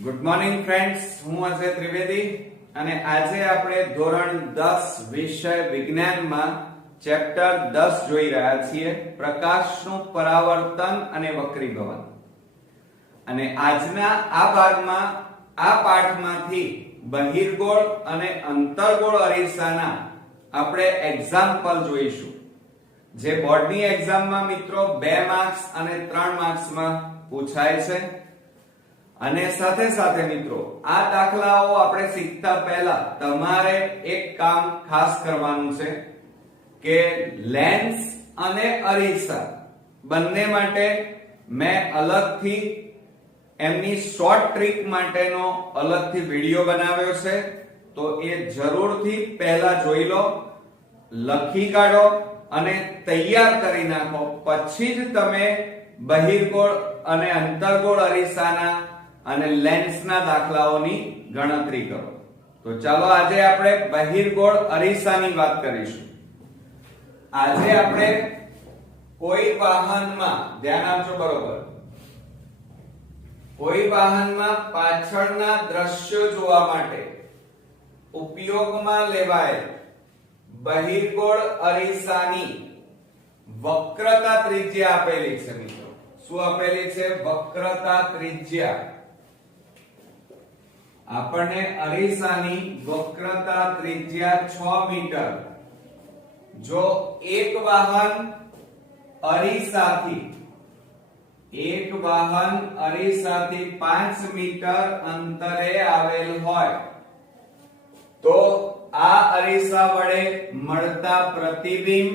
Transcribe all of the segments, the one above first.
Good morning friends, હું અજય ત્રિવેદી અને આજે આપણે ધોરણ 10 વિષય વિજ્ઞાનમાં ચેપ્ટર 10 જોઈ રહ્યા છીએ, પ્રકાશનું પરાવર્તન અને વક્રીભવન. અને આજના આ ભાગમાં આ પાઠમાંથી બહિર્ગોળ અને અંતર્ગોળ અરીસાના આપણે એક્ઝામ્પલ જોઈશું, જે બોર્ડની એક્ઝામમાં મિત્રો 2 માર્ક્સ અને 3 માર્ક્સમાં પૂછાય છે. અને સાથે સાથે મિત્રો આ દાખલાઓ આપણે શીખતા પહેલા તમારે એક કામ ખાસ કરવાનું છે કે લેન્સ અને અરીસા બંને માટે મેં અલગથી એમની શોર્ટ ટ્રીક માટેનો અલગથી વિડિયો બનાવ્યો છે, તો એ જરૂરથી પહેલા જોઈ લો, લખી કાઢો અને તૈયાર કરી નાખો. પછી જ તમે બહિર્ગોળ અને અંતર્ગોળ અરીસાના અને લેન્સના દાખલાઓની ગણતરી કરો. તો ચાલો આજે આપણે બહિર્ગોળ અરીસાની વાત કરીશું. આજે આપણે કોઈ વાહનમાં, ધ્યાન આપજો બરોબર, કોઈ વાહનમાં પાછળના દ્રશ્યો જોવા માટે ઉપયોગમાં લેવાયેલ બહિર્ગોળ અરીસાની વક્રતા ત્રિજ્યા આપેલી છે મિત્રો. શું આપેલી છે? વક્રતા ત્રિજ્યા. આપણને અરીસાની વક્રતા ત્રિજ્યા 6 મીટર. જો એક વાહન અરીસાથી 5 મીટર અંતરે આવેલ હોય તો આ અરીસા વડે મળતા પ્રતિબિંબ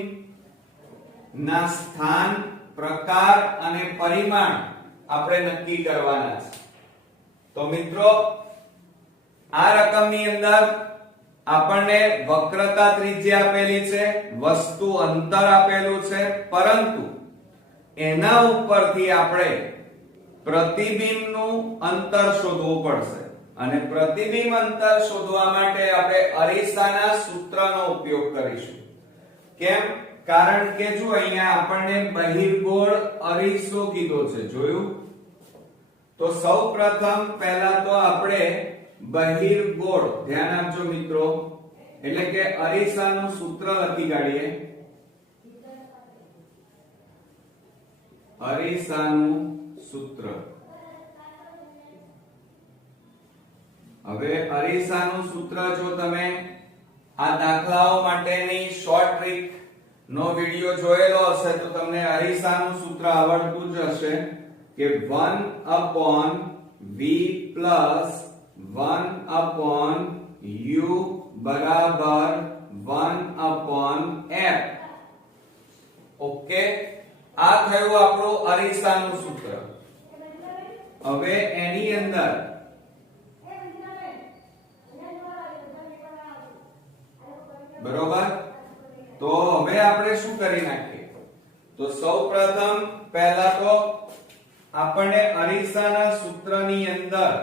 ના સ્થાન, પ્રકાર અને પરિમાણ આપણે નક્કી કરવાના છે. તો મિત્રો આ રકમની અંદર આપણને વક્રતા ત્રિજ્યા આપેલી છે, વસ્તુ અંતર આપેલું છે, પરંતુ એના ઉપરથી આપણે પ્રતિબિંબનું અંતર શોધવું પડશે. અને પ્રતિબિંબ અંતર શોધવા માટે આપણે અરીસાના સૂત્રનો ઉપયોગ કરીશું. કેમ? કારણ કે જો અહીંયા આપણને બહિર્ગોળ અરીસો કીધો છે, જોયું? તો સૌપ્રથમ પહેલા તો આપણે બહિર્ગોળ, ધ્યાન આપજો મિત્રો, એટલે કે અરીસાનું સૂત્ર લખી કાઢીએ. અરીસાનું સૂત્ર. હવે અરીસાનું સૂત્ર જો તમે આ દાખલાઓ માટેની શોર્ટ ટ્રીક નો વિડિયો જોયેલો હશે તો તમને અરીસાનું સૂત્ર આવડતું જ હશે કે 1/v plus 1/u બરાબર 1/f. ઓકે, આ થયું આપણું અરીસાનું સૂત્ર. હવે એની અંદર બરોબર, તો હવે આપણે શું કરી નાખીએ? તો સૌપ્રથમ પહેલા તો આપણને અરીસાના સૂત્રની અંદર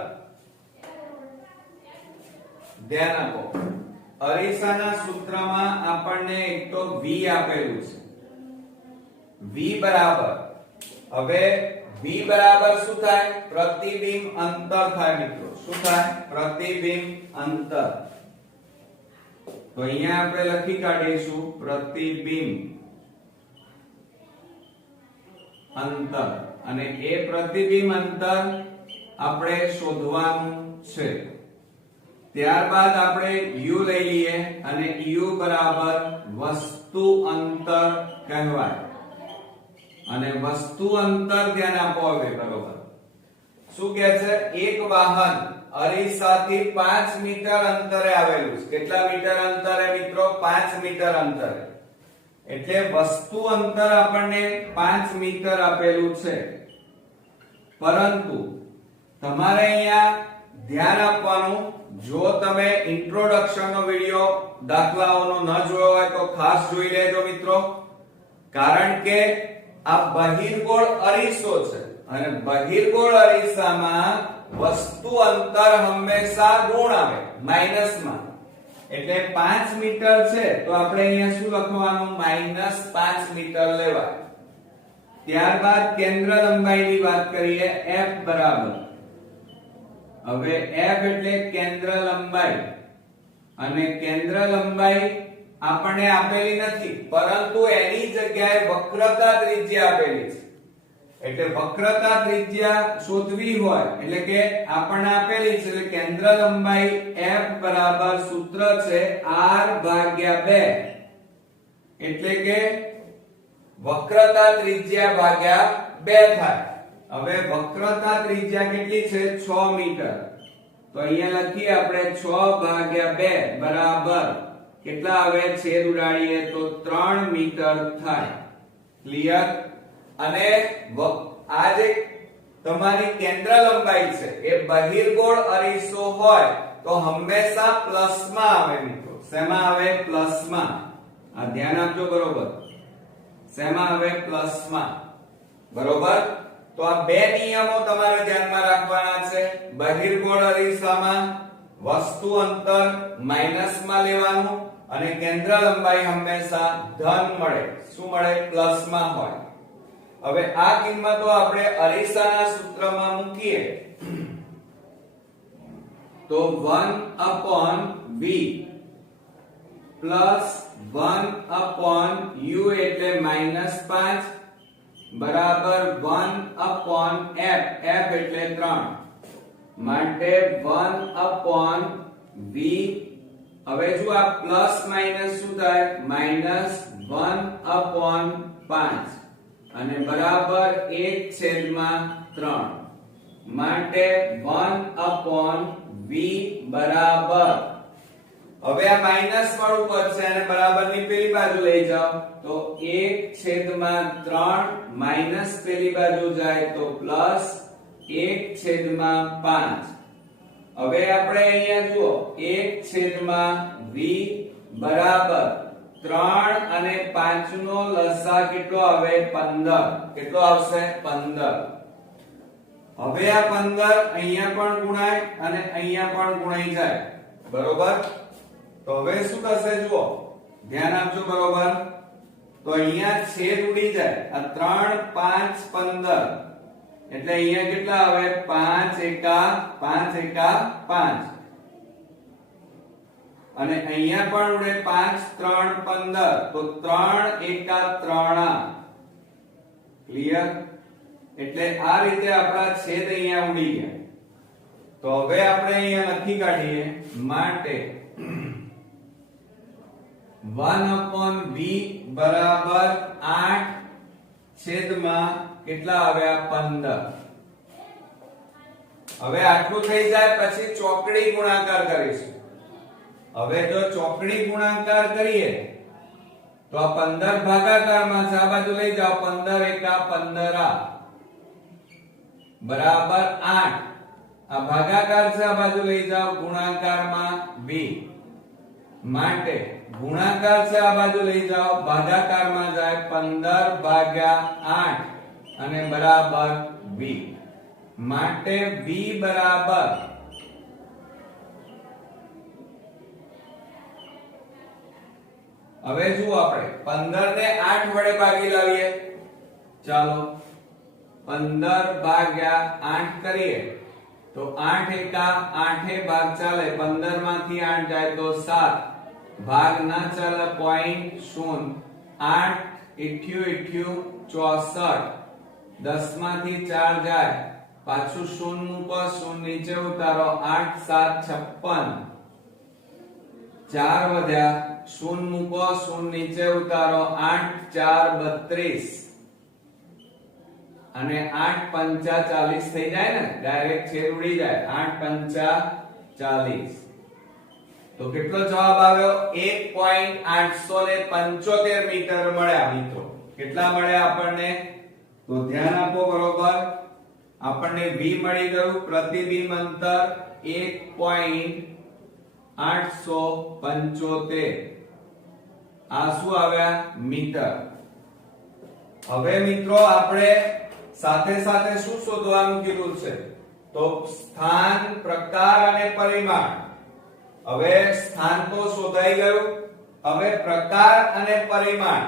ધ્યાન આપો. અરીસાના સૂત્રમાં આપણને એક તો v આપેલું છે. v બરાબર, હવે v બરાબર શું થાય? પ્રતિબિંબ અંતર થાય મિત્રો. શું થાય? પ્રતિબિંબ અંતર. તો અહીંયા આપણે લખી કાઢીશું પ્રતિબિંબ અંતર, અને એ પ્રતિબિંબ અંતર આપણે શોધવાનું છે. ત્યારબાદ આપણે u લઈ લઈએ અને u બરાબર વસ્તુ અંતર કહેવાય. અને વસ્તુ અંતર ધ્યાન આપો. હવે બરોબર શું કહે છે? એક વાહન અરીસાથી 5 મીટર અંતરે આવેલું છે. કેટલા મીટર અંતરે મિત્રો? 5 મીટર અંતરે. એટલે વસ્તુ અંતર આપણને 5 મીટર આપેલું છે. પરંતુ તમારે અહીંયા ધ્યાન આપવાનું, જો તમે ઇન્ટ્રોડક્શન નો વિડિયો દાખલાઓનો ન જોયો હોય તો ખાસ જોઈ લેજો મિત્રો. કારણ કે આ બહિર્ગોળ અરીસો છે અને બહિર્ગોળ અરીસામાં વસ્તુ અંતર હંમેશા ઋણ આવે, માઈનસમાં. એટલે 5 મીટર છે તો આપણે અહીંયા શું લખવાનું? -5 મીટર લેવાય. ત્યારબાદ કેન્દ્ર લંબાઈની વાત કરીએ, f બરાબર હવે f એટલે કેન્દ્ર લંબાઈ, અને કેન્દ્ર લંબાઈ આપણને આપેલી નથી, પરંતુ એની જગ્યાએ વક્રતા ત્રિજ્યા આપેલી છે. એટલે વક્રતા ત્રિજ્યા શોધવી હોય એટલે કે આપણને આપેલી છે, એટલે કેન્દ્ર લંબાઈ f બરાબર સૂત્ર છે r ભાગ્યા 2, એટલે કે વક્રતા ત્રિજ્યા ભાગ્યા 2 થાય. હવે વક્રતા ત્રિજ્યા કેટલી છે? 6 મીટર. તો અહીંયા લખીએ આપણે 6 ભાગ્યા 2 બરાબર કેટલા આવે? છેદ ઉડાડીએ તો 3 મીટર થાય. ક્લિયર? અને આ જે તમારી કેન્દ્ર લંબાઈ છે એ બહિર્ગોળ અરીસો હોય તો હંમેશા પ્લસમાં આવે મિત્રો. શેમાં આવે? પ્લસમાં. આ ધ્યાન આપજો બરોબર. શેમાં આવે? પ્લસમાં. બરોબર? તો આ બે નિયમો તમારે ધ્યાનમાં રાખવાના છે. બહિર્ગોળ અરીસામાં વસ્તુ અંતર માઈનસમાં લેવાનું, અને કેન્દ્ર લંબાઈ હંમેશા ધન મળે. શું મળે? પ્લસમાં હોય. હવે આ કિંમતો આપણે અરીસાના સૂત્રમાં મૂકીએ તો 1/v પ્લસ 1/u એટલે -5 બરાબર 1/f, f એટલે 3 માટે 1/v. હવે જો આ પ્લસ માઈનસ શું થાય? -1/5 અને બરાબર 1/3 માટે 1/v બરાબર. હવે આ માઈનસ વાળું પદ છે અને બરાબર ની પેલી બાજુ લઈ જાઓ તો 1/3 માઈનસ પેલી બાજુ જાય તો પ્લસ 1/5. હવે આપણે અહીંયા જુઓ 1/v બરાબર 3 અને 5 નો લસા કેટલો આવે? 15. કેટલો આવશે? 15. હવે આ 15 અહીંયા પણ ગુણાય અને અહીંયા પણ ગુણાઈ જાય. બરોબર? તો હવે શું થશે? જુઓ, ધ્યાન આપજો. બરોબર? તો અહીંયા છેદ ઉડી જાય. આ 3 5 15 એટલે અહીંયા કેટલા આવે? 5 એકા 5. અને અહીંયા પણ ઉડે 5 3 15 તો 3 એકા 3. ક્લિયર? એટલે આ રીતે આપણા છેદ અહીંયા ઉડી ગયા. તો હવે આપણે અહીંયા લખી કાઢીએ માટે 1/v બરાબર 8 છેદમાં કેટલા આવ્યા? 15. હવે આટલું થઈ જાય પછી ચોકડી ગુણાકાર કરીશું. હવે જો ચોકડી ગુણાકાર કરીએ તો આ 15 ભાગાકારમાં છે, આ બાજુ લઈ જાઓ. 15 એકા 15 બરાબર 8. આ ભાગાકાર છે, આ બાજુ લઈ જાઓ. ગુણાકારમાં v માટે ગુણાકાર છે, આ બાજુ લઈ જાઓ. ભાગાકારમાં જાય 15 ભાગ્યા 8 અને બરાબર v માટે v બરાબર હવે જુઓ આપણે 15 ને 8 વડે ભાગી લાવીએ. ચાલો 15 ભાગ્યા 8 કરીએ તો 8 એકા 8 ભાગ ચાલે. 15 માંથી 8 જાય તો 7 ભાગ ના ચાલે. 0.8 88 64 10 માંથી 4 જાય પાછું 0 મૂકો. 0 નીચે ઉતારો. 8 7 56 4 વધ્યા. 0 મૂકો. 0 નીચે ઉતારો. 8 4 32 અને 8 5 40 થઈ જાય ને. ડાયરેક્ટ છેદ ઉડી જાય. 8 5 40 તો કેટલો જવાબ આવ્યો? 1.875 મીટર મળ્યા મિત્રો. કેટલા મળ્યા આપણને? તો ધ્યાન આપો. બરોબર? આપણને v મળી ગયું. પ્રતિબિંબ અંતર 1.875. આ શું આવ્યા? મીટર. હવે મિત્રો આપણે સાથે સાથે શું શોધવાનું કીધું છે? તો સ્થાન, પ્રકાર અને પરિમાણ. હવે સ્થાન તો શોધાઈ ગયું. હવે પ્રકાર અને પરિમાણ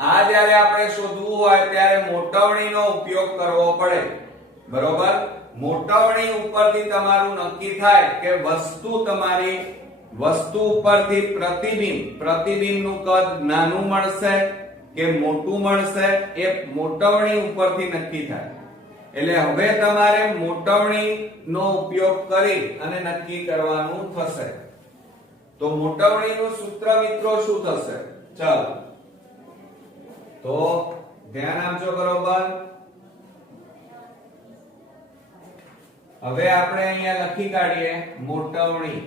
આ જ્યારે આપણે શોધવું હોય ત્યારે મોટવણીનો ઉપયોગ કરવો પડે. બરોબર? મોટવણી ઉપરથી તમારું નક્કી થાય કે વસ્તુ ઉપરથી પ્રતિબિંબનું કદ નાનું મળશે કે મોટું મળશે એ મોટવણી ઉપરથી નક્કી થાય. એટલે હવે તમારે મોટવણીનો ઉપયોગ કરી અને નક્કી કરવાનું થશે. તો મોટવણીનું સૂત્ર મિત્રો શું થશે? ચાલો તો ધ્યાન આપજો બરોબર. હવે આપણે અહીંયા લખી કાઢીએ મોટવણી.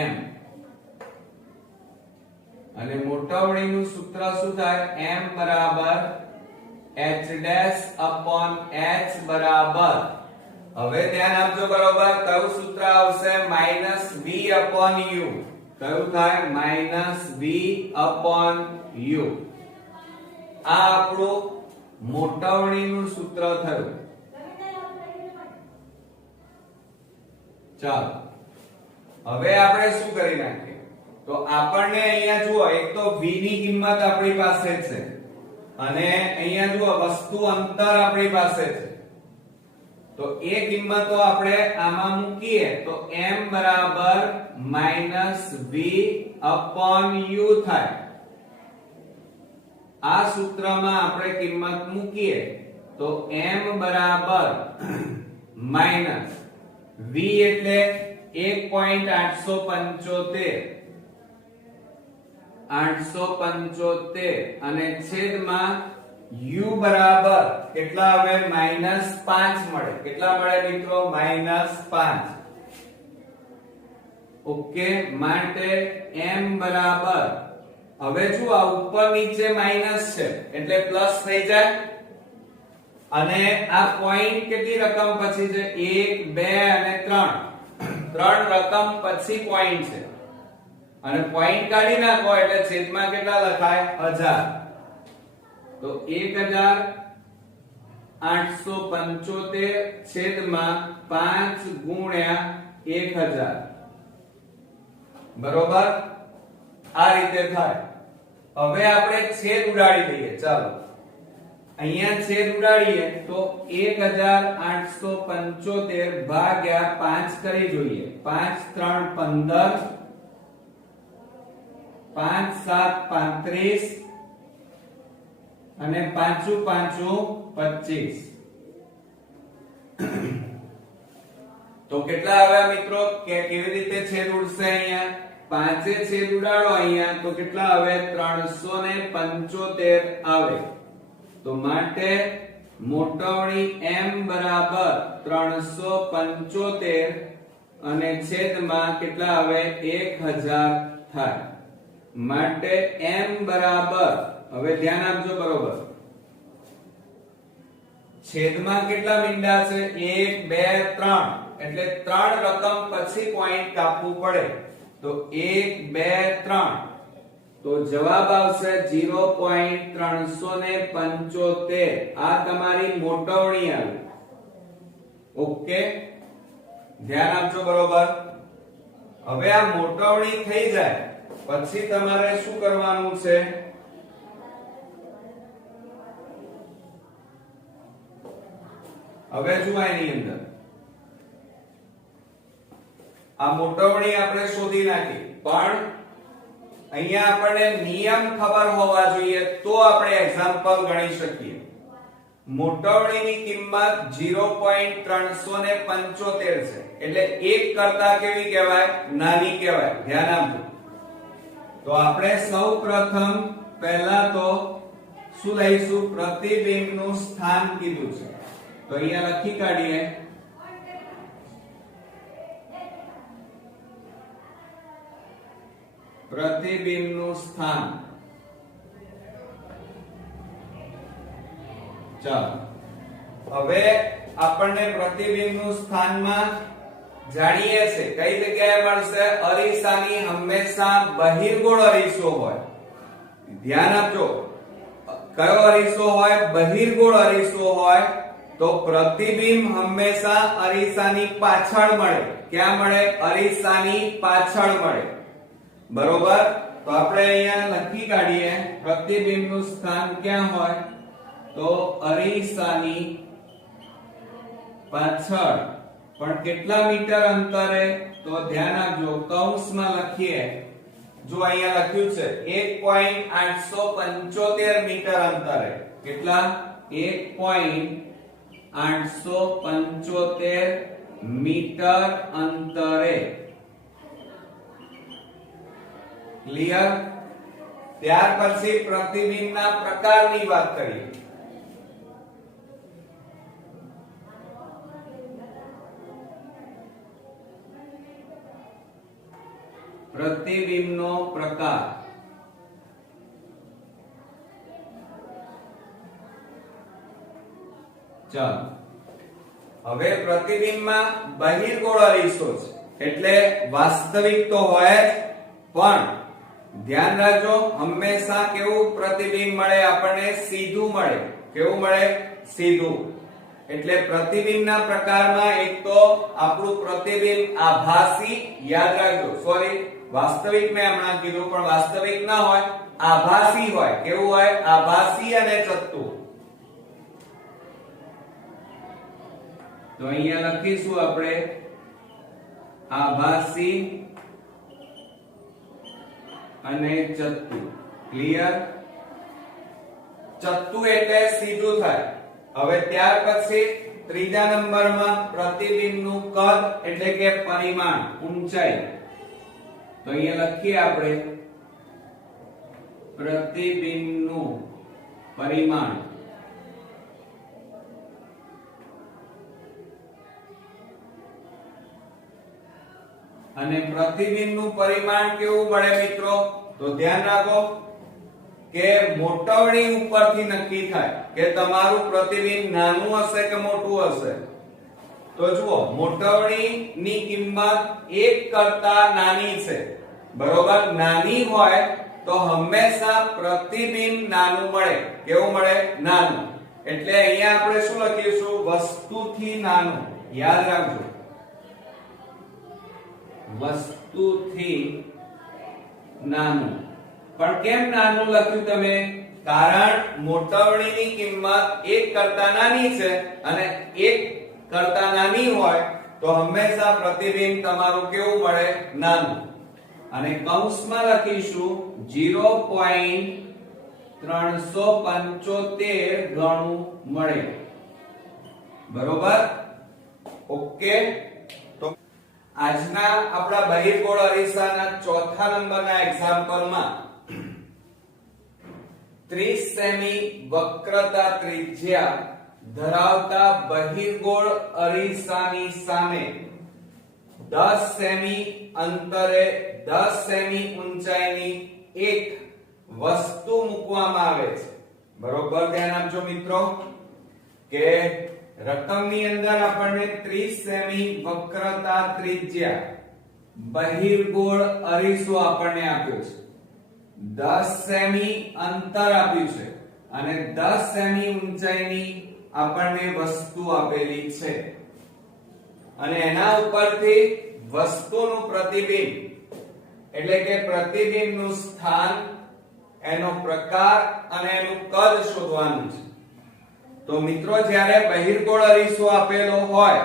m અને મોટવણીનું સૂત્ર શું થાય? m બરાબર h ડેશ upon h બરાબર, હવે ધ્યાન આપજો બરોબર, કયું સૂત્ર આવશે? -v upon u. કયું થાય? -v upon u. આ આપણું મોટવણીનું સૂત્ર થયું. ચાલો હવે આપણે શું કરી નાખીએ? તો આપણને અહીંયા જુઓ, એક તો v ની કિંમત આપણી પાસે છે અને અહીંયા જુઓ વસ્તુ અંતર આપણી પાસે છે. તો એ કિંમતો આપણે આમાં મૂકીએ તો m બરાબર -v upon u થાય. આ સૂત્રમાં આપણે કિંમત મૂકીએ તો m બરાબર -v એટલે 1.875 અને છેદમાં u બરાબર કેટલા આવે? -5 મળે. કેટલા મળે મિત્રો? -5. ઓકે, માટે m બરાબર, હવે જો આ ઉપર નીચે માઈનસ છે એટલે પ્લસ થઈ જાય અને આ પોઈન્ટ કેટલી રકમ પછી છે? 1 2 અને 3 રકમ પછી પોઈન્ટ છે અને પોઈન્ટ કાઢી નાખો એટલે છેદમાં કેટલા લખાય? 1000. તો 1875 છેદમાં 5 ગુણ્યા 1000 બરોબર. આ રીતે થાય. હવે આપણે છેદ ઉડાડી દઈએ. ચાલો અહીંયા છેદ ઉડાડીએ તો 1875 ભાગ્યા 5 કરી જોઈએ. 5 3 15, 5 7 35 અને 5 5 25. તો કેટલા આવ્યા મિત્રો? કે કેવી રીતે છેદ ઉડશે? અહીંયા પાંચે છેદ ઉડાડો અહીંયા તો કેટલા આવે? 375 આવે. તો માટે મોટવણી m બરાબર 375 અને છેદમાં કેટલા આવે? 1000 થાય. માટે m બરાબર, હવે ધ્યાન આપજો બરોબર, છેદમાં કેટલા મીંડા છે? 1 2 3 એટલે 3 રકમ પછી પોઈન્ટ કાપવું પડે. તો 1 2 3 તો જવાબ આવશે 0.375. આ તમારી મોટવણી આવી. ઓકે, ધ્યાન આપજો બરોબર. હવે આ મોટવણી થઈ જાય પછી તમારે શું કરવાનું છે? હવે જુઓ એની અંદર આ મોટવણી આપણે શોધી નાખી, પણ અહીંયા આપણને નિયમ ખબર હોવા જોઈએ તો આપણે એક્ઝામ્પલ ગણી શકીએ. મોટવણીની કિંમત 0.375 છે એટલે 1 કરતા કેવી કહેવાય? નાની કહેવાય. ધ્યાન આપજો. તો આપણે સૌપ્રથમ પહેલા તો શું લઈશું? પ્રતિબિંબનું સ્થાન કીધું છે તો અહીંયા લખી કાઢીએ પ્રતિબિંબનું સ્થાન. ચાલો હવે આપણને પ્રતિબિંબનું સ્થાનમાં જાણીએ છે કઈ જગ્યાએ મળશે? અરીસાની હંમેશા બહિર્ગોળ અરીસો હોય. ધ્યાન આપજો, કયો અરીસો હોય? બહિર્ગોળ અરીસો હોય તો પ્રતિબિંબ હંમેશા અરીસાની પાછળ મળે. ક્યાં મળે? અરીસાની પાછળ મળે. બરોબર. તો આપણે અહીંયા લખી કાઢીએ પ્રતિબિંબનું સ્થાન ક્યાં હોય તો અરીસાની પાછળ પણ કેટલા મીટર અંતરે તો ધ્યાન આપજો કૌંસમાં લખીએ જો અહીંયા લખ્યું છે 1.875 મીટર અંતરે કેટલા 1.875 મીટર અંતરે ક્લિયર ત્યાર પછી પ્રતિબિંબના પ્રકારની વાત કરીએ પ્રતિબિંબનો પ્રકાર ચાલો હવે પ્રતિબિંબમાં બહિર્ગોળ અરીસો છે એટલે વાસ્તવિક તો હોય જ પણ ધ્યાન રાખજો હંમેશા કેવું પ્રતિબિંબ મળે આપણને સીધું મળે કેવું મળે સીધું એટલે પ્રતિબિંબના પ્રકારમાં એક તો આપણું પ્રતિબિંબ આભાસી યાદ રાખજો સોરી વાસ્તવિક મેં હમણાં કીધું પણ વાસ્તવિક ના હોય આભાસી હોય કેવું હોય આભાસી અને ચત્તુ તો અહીંયા લખીશું આપણે આભાસી અને ચત્તુ ક્લિયર ચત્તુ એટલે સીધું થાય હવે ત્યાર પછી ત્રીજા નંબરમાં પ્રતિબિંબનું કદ એટલે કે પરિમાણ ઊંચાઈ તો અહીંયા લખીએ આપણે પ્રતિબિંબનું પરિમાણ અને પ્રતિબિંબનું પરિમાણ કેવું મળે મિત્રો તો ધ્યાન રાખો કે મોટવણી ઉપરથી નક્કી થાય કે તમારું પ્રતિબિંબ નાનું હશે કે મોટું હશે તો જુઓ મોટવણી ની કિંમત 1 કરતા નાની છે બરોબર નાની હોય તો હંમેશા પ્રતિબિંબ નાનું મળે કેવું મળે નાનું એટલે અહીંયા આપણે શું લખીશું વસ્તુથી નાનું યાદ રાખજો વસ્તુથી નાનું પણ કેમ નાનું લખ્યું તમે કારણ મોટવણીની કિંમત 1 કરતા નાની છે અને 1 કરતા નાની હોય તો હંમેશા પ્રતિબિંબ તમારું કેવું મળે નાનું અને કૌંસમાં લખીશું 0.375 ગણું મળે બરોબર ઓકે આજના આપણા બહિર્ગોળ અરીસાના ચોથા નંબરના એક્ઝામ્પલમાં 30 સેમી વક્રતા ત્રિજ્યા ધરાવતા બહિર્ગોળ અરીસાની સામે 10 સેમી અંતરે 10 સેમી ઊંચાઈની એક વસ્તુ મૂકવામાં આવે છે બરોબર ધ્યાન આપજો મિત્રો કે રકમની અંદર આપણને 30 સેમી વક્રતા ત્રિજ્યા બહિર્ગોળ અરીસો આપણને આપ્યો છે 10 સેમી અંતર આપ્યું છે અને 10 સેમી ઊંચાઈની આપણને વસ્તુ આપેલી છે અને એના ઉપરથી વસ્તુનું પ્રતિબિંબ એટલે કે પ્રતિબિંબનું સ્થાન એનો પ્રકાર અને એનું કદ શોધવાનું છે તો મિત્રો જ્યારે બહિર્ગોળ અરીસો આપેલો હોય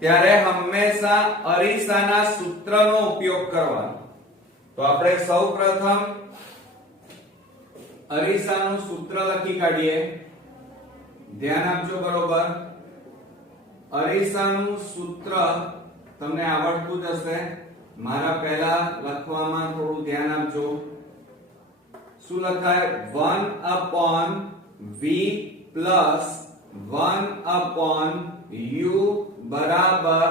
ત્યારે હંમેશા અરીસાના સૂત્રનો ઉપયોગ કરવાનો તો આપણે સૌપ્રથમ અરીસાનું સૂત્ર લખી કાઢીએ ધ્યાન આપજો બરોબર અરીસાનું સૂત્ર તમને આવડતું જ હશે મારા પહેલા લખવામાં થોડું ધ્યાન આપજો શું લખાય 1/v પ્લસ 1/u બરાબર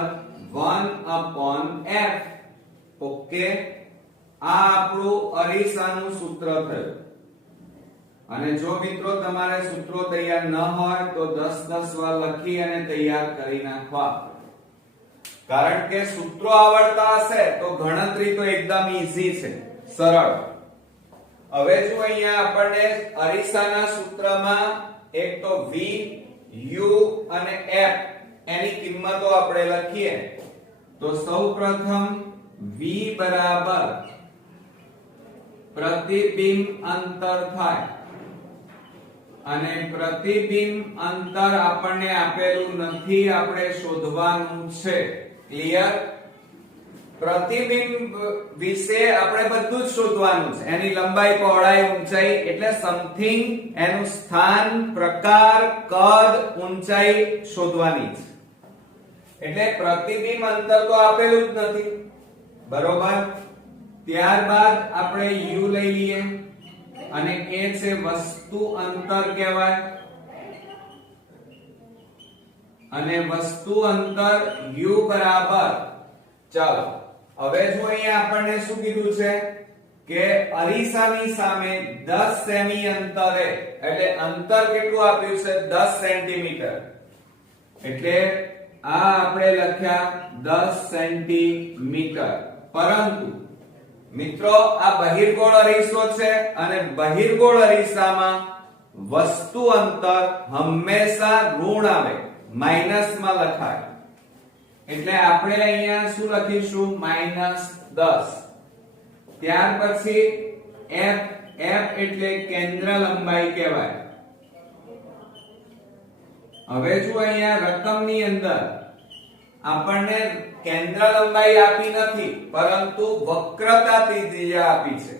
1/f ઓકે આ આપણું અરીસાનું સૂત્ર થયું અને જો મિત્રો તમારે સૂત્રો તૈયાર ન હોય તો 10 વાર લખી અને તૈયાર કરી નાખવા કારણ કે સૂત્રો આવડતા હશે તો ગણતરી તો એકદમ ઈઝી છે સરળ હવે જો અહીંયા આપણને અરીસાના સૂત્રમાં એક તો v u અને f એની કિંમતો આપણે લખીએ તો સૌપ્રથમ v બરાબર પ્રતિબિંબ અંતર થાય અને પ્રતિબિંબ અંતર આપણને આપેલું નથી, આપણે શોધવાનું છે. ક્લિયર? પ્રતિબિંબ વિશે આપણે બધું જ શોધવાનું છે, એની લંબાઈ, પહોળાઈ, ઊંચાઈ, એટલે સમથિંગ એનું સ્થાન, પ્રકાર, કદ, ઊંચાઈ શોધવાની છે. એટલે પ્રતિબિંબ અંતર તો આપેલું જ નથી, બરોબર. ત્યારબાદ આપણે u લઈ લઈએ અને એ છે વસ્તુ અંતર કહેવાય, અને વસ્તુ અંતર u બરાબર, ચાલો હવે જો અહીંયા આપણને શું કીધું છે કે અરીસાની સામે 10 સેમી અંતરે, એટલે અંતર કેટલું આપ્યું છે 10 સેન્ટીમીટર, એટલે આ આપણે લખ્યા 10 સેન્ટીમીટર. પરંતુ મિત્રો આ બહિર્ગોળ અરીસો છે અને બહિર્ગોળ અરીસામાં વસ્તુ અંતર હંમેશા ઋણ આવે, માઈનસમાં લખાય. એટલે આપણે અહીંયા શું લખીશું -10. ત્યાર પછી f એટલે કેન્દ્ર લંબાઈ કહેવાય. હવે જો અહીંયા રકમની અંદર આપણને કેન્દ્ર લંબાઈ આપી નથી, પરંતુ વક્રતા ત્રિજ્યા આપી છે.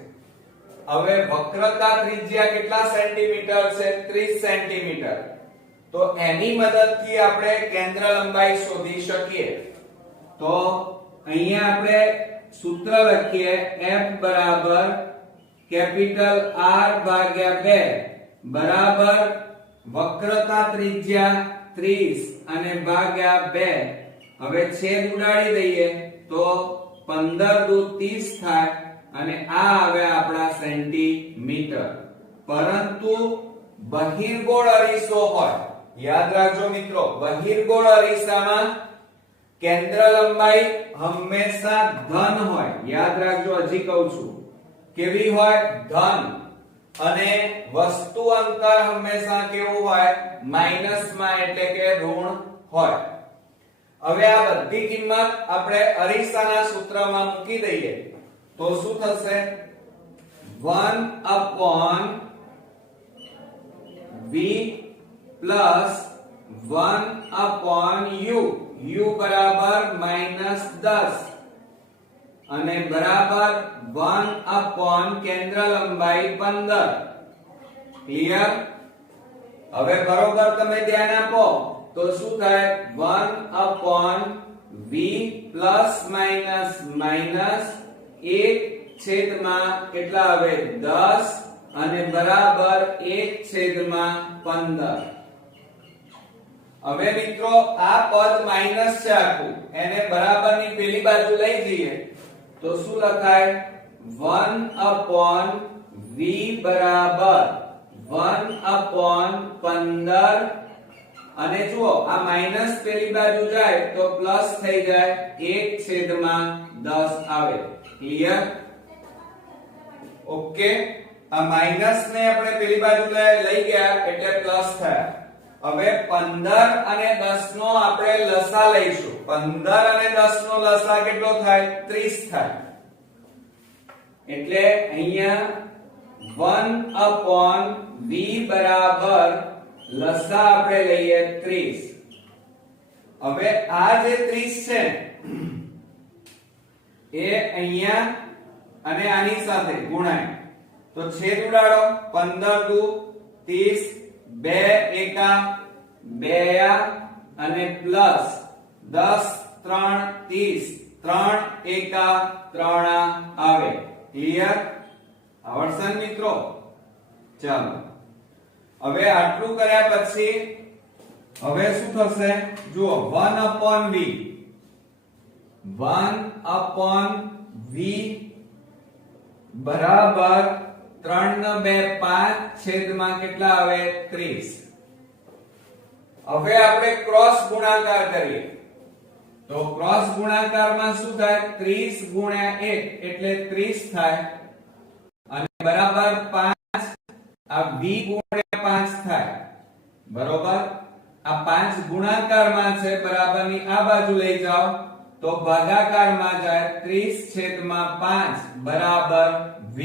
હવે વક્રતા ત્રિજ્યા કેટલા સેન્ટીમીટર છે? 30 સેન્ટીમીટર. તો એની મદદથી આપણે કેન્દ્ર લંબાઈ શોધી શકીએ. તો અહીંયા આપણે સૂત્ર લખીએ, f બરાબર કેપિટલ R ભાગ્યા 2 બરાબર વક્રતા ત્રિજ્યા 30 અને ભાગ્યા 2. હવે છેદ ઉડાડી દઈએ તો 15 દુ 30 થાય અને આ આવે આપણા સેન્ટીમીટર. પરંતુ બહિર્ગોળ અરીસો હોય, યાદ રાખજો મિત્રો, બહિર્ગોળ અરીસામાં કેન્દ્ર લંબાઈ હંમેશા ધન હોય. યાદ રાખજો, હજી કહું છું, કેવી હોય? ધન. અને વસ્તુ અંતર હંમેશા કેવું હોય? માઈનસમાં, એટલે કે ઋણ હોય. હવે આ બધી કિંમત આપણે અરીસાના સૂત્રમાં મૂકી દઈએ તો શું થશે? 1/v પ્લસ 1/u, u બરાબર -10 અને બરાબર 1/ કેન્દ્ર લંબાઈ 15. ક્લિયર? હવે બરોબર તમે ધ્યાન આપો તો શું થાય? 1/v પ્લસ માઈનસ માઈનસ 1/, કેટલા આવે? 10 અને બરાબર 1/15. હવે મિત્રો આ પદ માઈનસ છે આખું, એને બરાબરની પેલી બાજુ લઈ જઈએ તો શું લખાય? 1/v બરાબર 1/15. અને જુઓ આ માઈનસ પેલી બાજુ જાય તો પ્લસ થઈ જાય, 1/10 આવે. ક્લિયર? ઓકે. આ માઈનસ ને આપણે પેલી બાજુ લઈ ગયા એટલે પ્લસ થયા. હવે 15 અને 10 નો આપણે લસા લઈશું. 15 અને 10 નો લસા કેટલો થાય? 30 થાય. એટલે અહીંયા 1/v બરાબર લસા આપણે લઈએ 30. હવે આ જે 30 છે એ અહીંયા અને આની સાથે ગુણાય તો છેદ ઉડાડો. 15 દુ 30, 2 એકા 2 અને પ્લસ 10 3 30, 3 એકા 3 આવે. ક્લિયર? આવડશે મિત્રો? ચાલો હવે આટલું કર્યા પછી હવે શું થશે? જુઓ 1/v 1/v બરાબર 3 ને 2 5 છેદમાં કેટલા આવે? 30. હવે આપણે ક્રોસ ગુણાકાર કરીએ તો ક્રોસ ગુણાકારમાં શું થાય? 30 ગુણ્યા 1 એટલે 30 થાય અને બરાબર 5. આ v ગુણ્યા 5 થાય. બરોબર? આ 5 ગુણાકારમાં છે, બરાબરની આ બાજુ લઈ જાઓ તો ભાગાકારમાં જાય. 30/5 બરાબર v.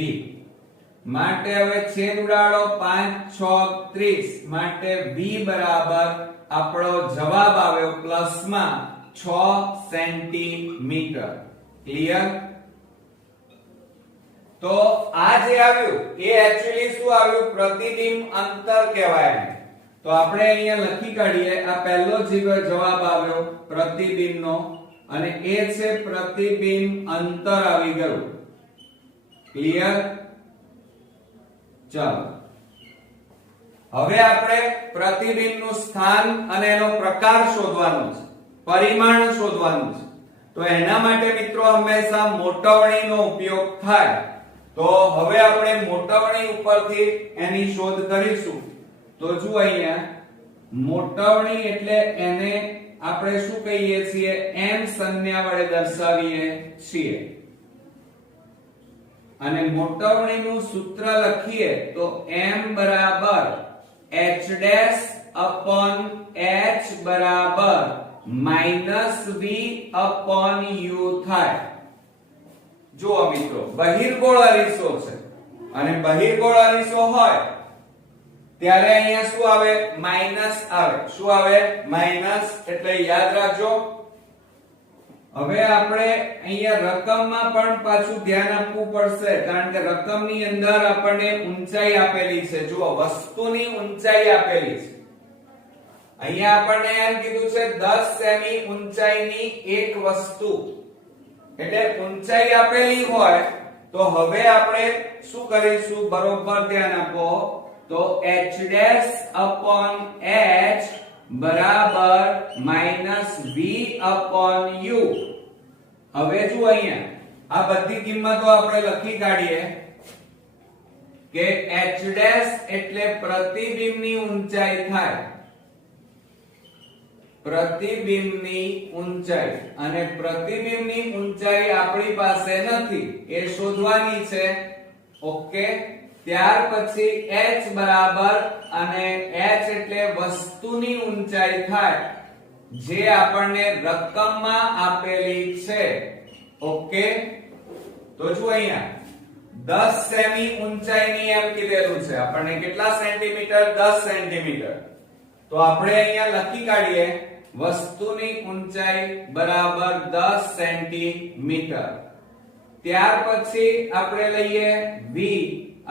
માટે હવે છેદ ઉડાડો 5 6 30 માટે v બરાબર આપણો જવાબ આવ્યો પ્લસમાં 6 સેન્ટીમીટર. ક્લિયર? તો આ જે આવ્યું એ એક્ચ્યુઅલી શું આવ્યું? પ્રતિબિંબ અંતર કહેવાય એને. તો આપણે અહીંયા લખી કાઢીએ. આ પહેલો જવાબ આવ્યો પ્રતિબિંબનો અને એ છે પ્રતિબિંબ અંતર આવી ગયું. ક્લિયર? ચાલો હવે આપણે પ્રતિબિંબનું સ્થાન અને એનો પ્રકાર શોધવાનો છે, પરિમાણ શોધવાનું છે. તો એના માટે મિત્રો હંમેશા મોટવણીનો ઉપયોગ થાય. તો હવે આપણે મોટવણી ઉપરથી એની શોધ કરીશું. તો જુઓ અહીંયા મોટવણી એટલે એને આપણે શું કહીએ છીએ? m સંજ્ઞા વડે દર્શાવીએ છીએ. અને મોટવણીનું સૂત્ર લખીએ તો m બરાબર h ડેશ upon h બરાબર -v upon u થાય. જુઓ મિત્રો, બહિર્ગોળ અરીસો છે અને બહિર્ગોળ અરીસો હોય ત્યારે અહીંયા શું આવે? માઈનસ આવે. શું આવે? માઈનસ. એટલે યાદ રાખજો. હવે આપણે અહીંયા રકમમાં પણ પાછું ધ્યાન આપવું પડશે, કારણ કે રકમની અંદર આપણને ઊંચાઈ આપેલી છે. જુઓ, વસ્તુની ઊંચાઈ આપેલી છે. અહીંયા આપણને એમ કીધું છે 10 સેમી ઊંચાઈની એક વસ્તુ. એટલે ઊંચાઈ આપેલી હોય તો હવે આપણે શું કરીશું? બરોબર ધ્યાન આપો. તો h dash upon h બરાબર -v upon u. હવે જુઓ અહીંયા આ બધી કિંમતો આપણે લખી કાઢીએ કે h dash એટલે પ્રતિબિંબની ઊંચાઈ થાય. પ્રતિબિંબની ઊંચાઈ, અને પ્રતિબિંબની ઊંચાઈ આપણી પાસે નથી, એ શોધવાની છે. ઓકે, ત્યાર પછી h બરાબર, અને h એટલે વસ્તુની ઊંચાઈ થાય જે આપણને રકમમાં આપેલી છે. ઓકે, તો જુઓ અહીંયા 10 સેમી ઊંચાઈની એમ કીધેલું છે. આપણને કેટલા સેન્ટીમીટર? 10 સેન્ટીમીટર. તો આપણે અહીંયા લખી કાઢીએ વસ્તુની ઊંચાઈ બરાબર 10 સેન્ટીમીટર. ત્યાર પછી આપણે લઈએ v,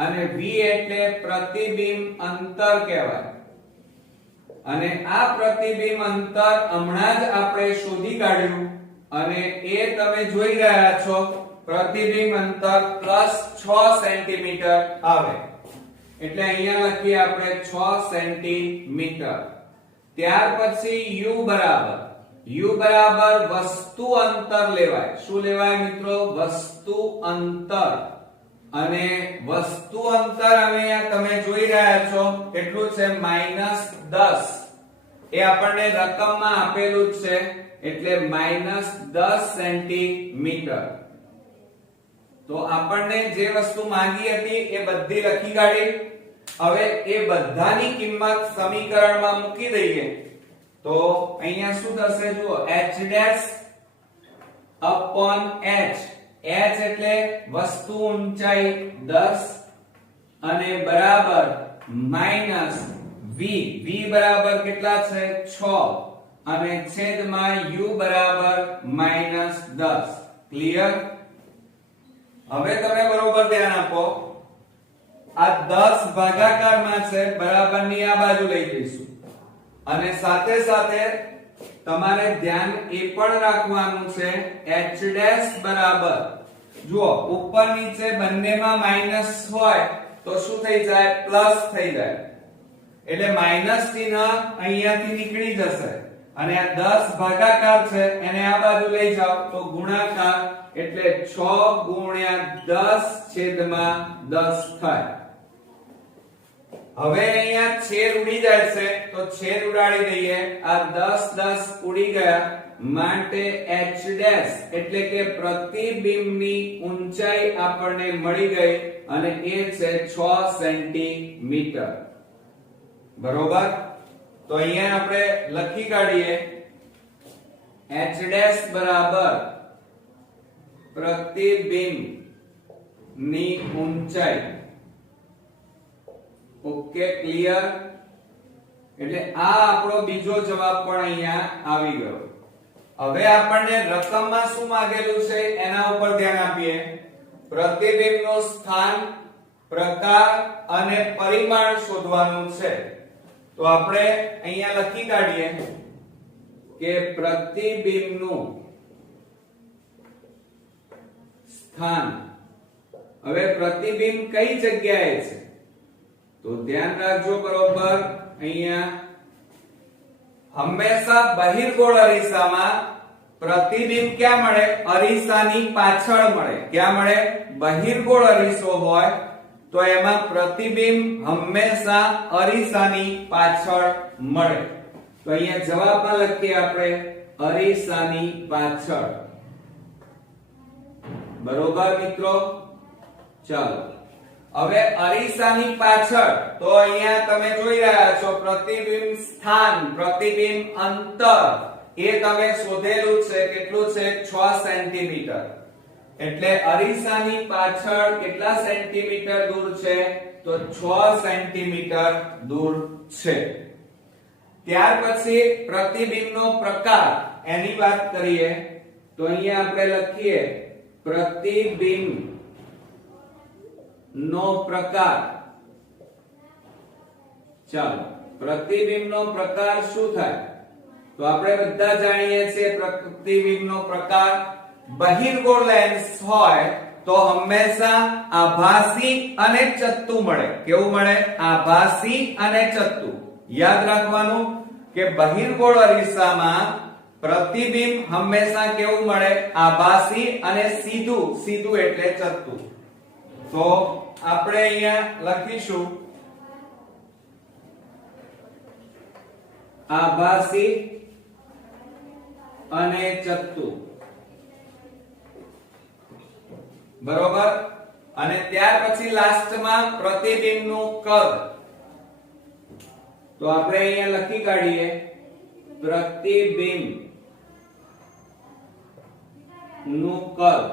અને v એટલે પ્રતિબિંબ અંતર કહેવાય. અને આ પ્રતિબિંબ અંતર હમણાં જ આપણે શોધી કાઢ્યું અને એ તમે જોઈ રહ્યા છો. પ્રતિબિંબ અંતર +6 સેન્ટીમીટર આવે. એટલે અહીંયા લખીએ આપણે 6 સેન્ટીમીટર. ત્યાર પછી u બરાબર વસ્તુ અંતર લેવાય. શું લેવાય મિત્રો? વસ્તુ અંતર. અને વસ્તુ અંતર અહીંયા તમે જોઈ રહ્યા છો કેટલું છે? -10. એ આપણને રકમમાં આપેલું જ છે, એટલે -10 સેન્ટીમીટર. તો આપણને જે વસ્તુ માંગી હતી એ બધી લખી કાઢી. હવે એ બધાની કિંમત સમીકરણમાં મૂકી દઈએ તો અહીંયા શું થશે? જુઓ, h dash upon h. h એટલે વસ્તુ ઊંચાઈ 10 અને બરાબર -v. v બરાબર કેટલા છે? 6 અને છેદમાં u બરાબર -10. ક્લિયર? હવે તમે બરોબર ધ્યાન આપો. આ 10 ભાગાકારમાં છે, બરાબરની આ બાજુ લઈ જઈશું. અને સાથે સાથે તમારે ધ્યાન એ પણ રાખવાનું છે h dash બરાબર, જુઓ ઉપર નીચે બંનેમાં માઈનસ હોય તો શું થઈ જાય? પ્લસ થઈ જાય. એટલે માઈનસ ચિહ્ન અહીંયાથી નીકળી જશે અને આ 10 ભાગાકાર છે એને આ બાજુ લઈ જાઓ તો ગુણાકાર, એટલે 6 ગુણ્યા 10 છેદમાં 10 થાય. હવે અહીંયા છેદ ઉડી જાય છે તો છેદ ઉડાડી દઈએ. આ 10 10 ઉડી ગયા માટે h dash એટલે કે પ્રતિબિંબની ઊંચાઈ આપણને મળી ગઈ અને એ છે 6 સેન્ટીમીટર. બરોબર? તો અહીંયા આપણે લખી કાઢીએ h dash બરાબર પ્રતિબિંબ ની ઊંચાઈ ઓકે, ક્લિયર. એટલે આ આપણો બીજો જવાબ પણ અહીંયા આવી ગયો. હવે આપણને રકમમાં શું માંગેલું છે એના ઉપર ધ્યાન આપીએ. પ્રતિબિંબનું સ્થાન, પ્રકાર અને પરિમાણ શોધવાનું છે. તો આપણે અહીંયા લખી કાઢીએ કે પ્રતિબિંબનું સ્થાન. હવે પ્રતિબિંબ કઈ જગ્યાએ છે તો ધ્યાન રાખજો બરોબર. અહીંયા હંમેશા બહિર્ગોળ અરીસામાં પ્રતિબિંબ ક્યાં મળે? અરીસાની પાછળ મળે. ક્યાં મળે? બહિર્ગોળ અરીસો હોય તો એમાં પ્રતિબિંબ હંમેશા અરીસાની પાછળ મળે. તો અહીંયા જવાબમાં લખીએ આપણે અરીસાની પાછળ. બરોબર મિત્રો? ચાલો હવે અરીસાની પાછળ તો અહીંયા તમે જોઈ રહ્યા છો પ્રતિબિંબ સ્થાન, પ્રતિબિંબ અંતર એ તમે શોધેલું છે. કેટલું છે? 6 સેન્ટીમીટર. એટલે અરીસાની પાછળ કેટલા સેન્ટીમીટર દૂર છે? તો 6 સેન્ટીમીટર દૂર છે. ત્યાર પછી પ્રતિબિંબનો પ્રકાર એની વાત કરીએ તો અહીંયા આપણે લખીએ પ્રતિબિંબ નો પ્રકાર. ચાલો પ્રતિબિંબનો પ્રકાર શું થાય? તો આપણે બધા જાણીએ છીએ પ્રતિબિંબનો પ્રકાર બહિર્ગોળ લેન્સ હોય તો હંમેશા આભાસી અને ચત્તુ મળે. કેવું મળે? આભાસી અને ચત્તુ. યાદ રાખવાનું કે બહિર્ગોળ અરીસામાં પ્રતિબિંબ હંમેશા કેવું મળે? આભાસી અને સીધું. સીધું એટલે ચત્તુ. તો આપણે અહીંયા લખીશું આભાસી અને ચત્તુ. બરોબર. અને ત્યાર પછી લાસ્ટમાં પ્રતિબિંબનું કદ. તો આપણે અહીંયા લખી કાઢીએ પ્રતિબિંબ નું કદ.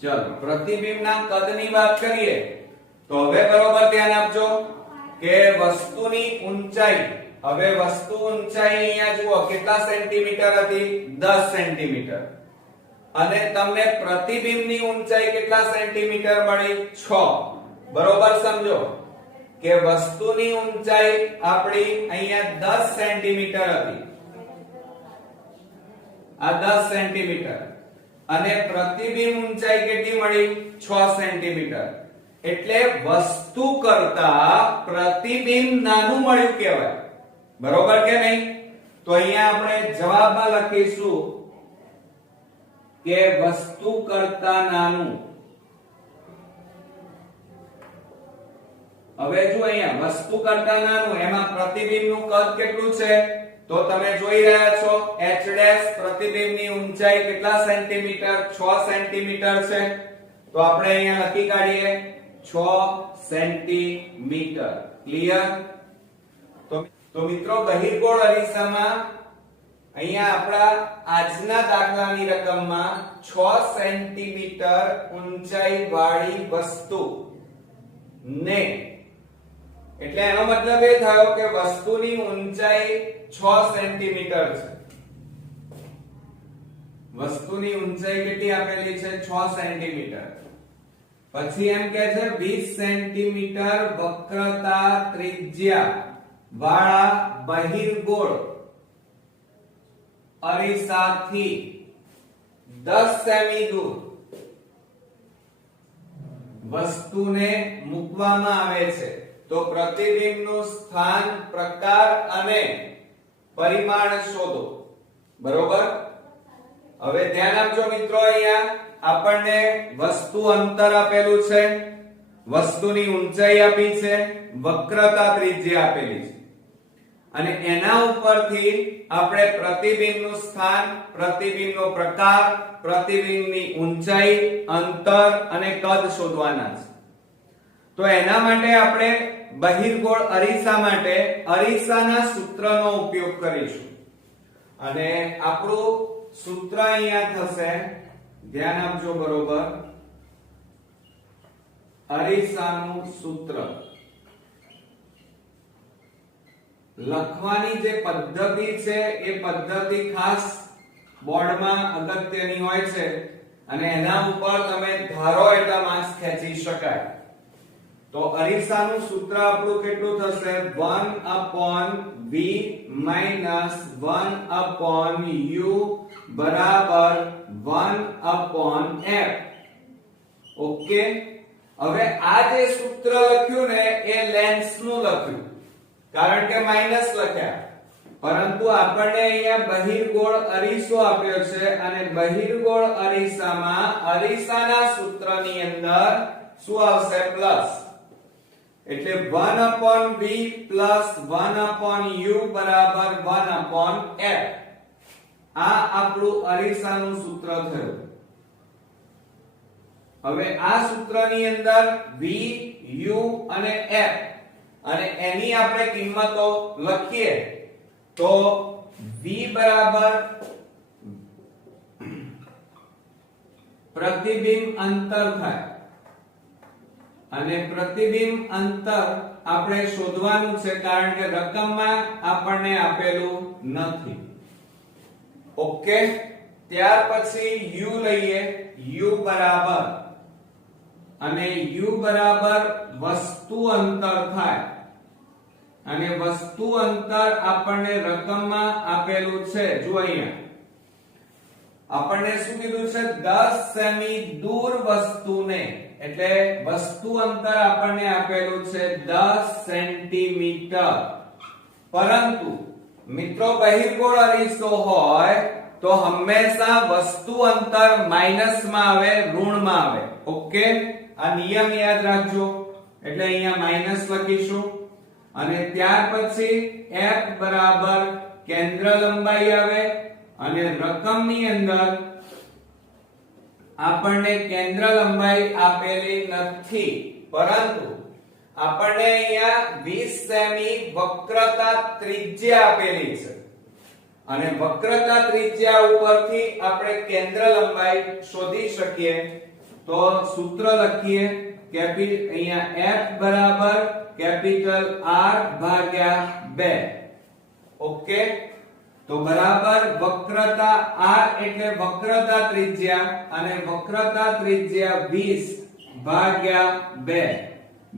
ચલો પ્રતિબિંબના કદની વાત કરીએ તો હવે બરોબર ધ્યાન આપજો કે વસ્તુની ઊંચાઈ. હવે વસ્તુ ઊંચાઈ અહીંયા જુઓ કેટલા સેન્ટીમીટર હતી? 10 સેન્ટીમીટર. અને તમને પ્રતિબિંબની ઊંચાઈ કેટલા સેન્ટીમીટર મળી? 6. બરોબર સમજો કે વસ્તુની ઊંચાઈ આપણી અહીંયા 10 સેન્ટીમીટર હતી. આ 10 સેન્ટીમીટર અને પ્રતિબિંબ ઊંચાઈ કેટલી મળી? 6 સેન્ટીમીટર. એટલે વસ્તુ કરતા પ્રતિબિંબ નાનું મળ્યું કહેવાય. બરોબર કે નહીં? તો અહીંયા આપણે જવાબમાં લખીશું કે વસ્તુ કરતા નાનું. હવે જો અહીંયા વસ્તુ કરતા નાનું એમાં પ્રતિબિંબનું કદ કેટલું છે? તો તમે જોઈ રહ્યા છો h' પ્રતિબિંબની ઊંચાઈ કેટલા સેન્ટીમીટર? 6 સેન્ટીમીટર છે. તો આપણે અહીંયા લખી કાઢીએ 6 સેન્ટીમીટર. ક્લિયર? તો મિત્રો બહિર્ગોળ અરીસામાં અહીંયા આપણા આજના દાખલાની રકમમાં 6 સેન્ટીમીટર ઊંચાઈ વાળી વસ્તુ ને એટલે એનો મતલબ એ થયો કે વસ્તુની ઊંચાઈ 6 સેન્ટીમીટર છે. વસ્તુની ઊંચાઈ કેટલી આપેલી છે? 6 સેન્ટીમીટર. પછી એમ કહે છે 20 સેન્ટીમીટર વક્રતા ત્રિજ્યા વાળા બહિર્ગોળ અરીસાથી 10 સેમી દૂર વસ્તુને મૂકવામાં આવે છે. તો પ્રતિબિંબનું સ્થાન, પ્રકાર અને પરિમાણ શોધો. બરોબર? હવે ધ્યાન આપજો મિત્રો. અહીંયા આપણને વસ્તુ અંતર આપેલું છે, વસ્તુની ઊંચાઈ આપી છે, વક્રતા ત્રિજ્યા આપેલી છે અને એના ઉપરથી આપણે પ્રતિબિંબનું સ્થાન, પ્રતિબિંબનો પ્રકાર, પ્રતિબિંબની ઊંચાઈ, અંતર અને કદ શોધવાના છે. તો એના માટે આપણે બહિર્ગોળ અરીસા માટે અરીસાના સૂત્રનો ઉપયોગ કરીશું અને આપણું સૂત્ર અહીંયા થશે ધ્યાન આપજો બરોબર. અરીસાનું સૂત્ર લખવાની જે પદ્ધતિ છે એ પદ્ધતિ ખાસ બોર્ડમાં અગત્યની હોય છે અને એના ઉપર તમે ધારો એટલા માર્ક્સ ખેંચી શકાય. તો અરીસાનું સૂત્ર આપણું કેટલું થશે? 1/v - 1/u બરાબર 1/f. ઓકે, હવે આ જે સૂત્ર લખ્યું ને એ લેન્સ નું લખ્યું કારણ કે માઈનસ લખ્યા, પરંતુ આપણને અહીંયા બહિર્ગોળ અરીસો આપ્યો છે અને બહિર્ગોળ અરીસામાં અરીસાના સૂત્રની અંદર શું આવશે? પ્લસ. એટલે 1/v + 1/u બરાબર 1/f. આ આપણું અરીસાનું સૂત્ર થયું. હવે આ સૂત્રની અંદર v, u અને f અને એની આપણે કિંમતો લખીએ તો v બરાબર પ્રતિબિંબ અંતર થાય અને પ્રતિબિંબ અંતર આપણે શોધવાનું છે કારણ કે રકમમાં આપણને આપેલું નથી. ઓકે, ત્યાર પછી u લઈએ. u બરાબર અને u બરાબર વસ્તુ અંતર થાય અને વસ્તુ અંતર આપણને રકમમાં આપેલું છે. જો અહીંયા આપણને શું કીધું છે? 10 સેમી દૂર વસ્તુને, એટલે વસ્તુ અંતર આપણને આપેલું છે 10 સેન્ટીમીટર. પરંતુ મિત્રો બહિર્ગોળ અરીસો હોય તો હંમેશા વસ્તુ અંતર માઈનસ માં આવે, ઋણમાં આવે. ઓકે, આ નિયમ યાદ રાખજો. એટલે અહીંયા માઈનસ લખીશું અને ત્યાર પછી f બરાબર કેન્દ્ર લંબાઈ આવે અને રકમની અંદર આપણને કેન્દ્ર લંબાઈ આપેલી નથી, પરંતુ આપણને અહીંયા 20 સેમી વક્રતા ત્રિજ્યા આપેલી છે અને વક્રતા ત્રિજ્યા ઉપરથી આપણે કેન્દ્ર લંબાઈ શોધી શકીએ. તો સૂત્ર લખીએ. અહીંયા f બરાબર કેપિટલ R ભાગ્યા 2. ઓકે, તો બરાબર વક્રતા R એટલે વક્રતા ત્રિજ્યા અને વક્રતા ત્રિજ્યા 20 ભાગ્યા 2.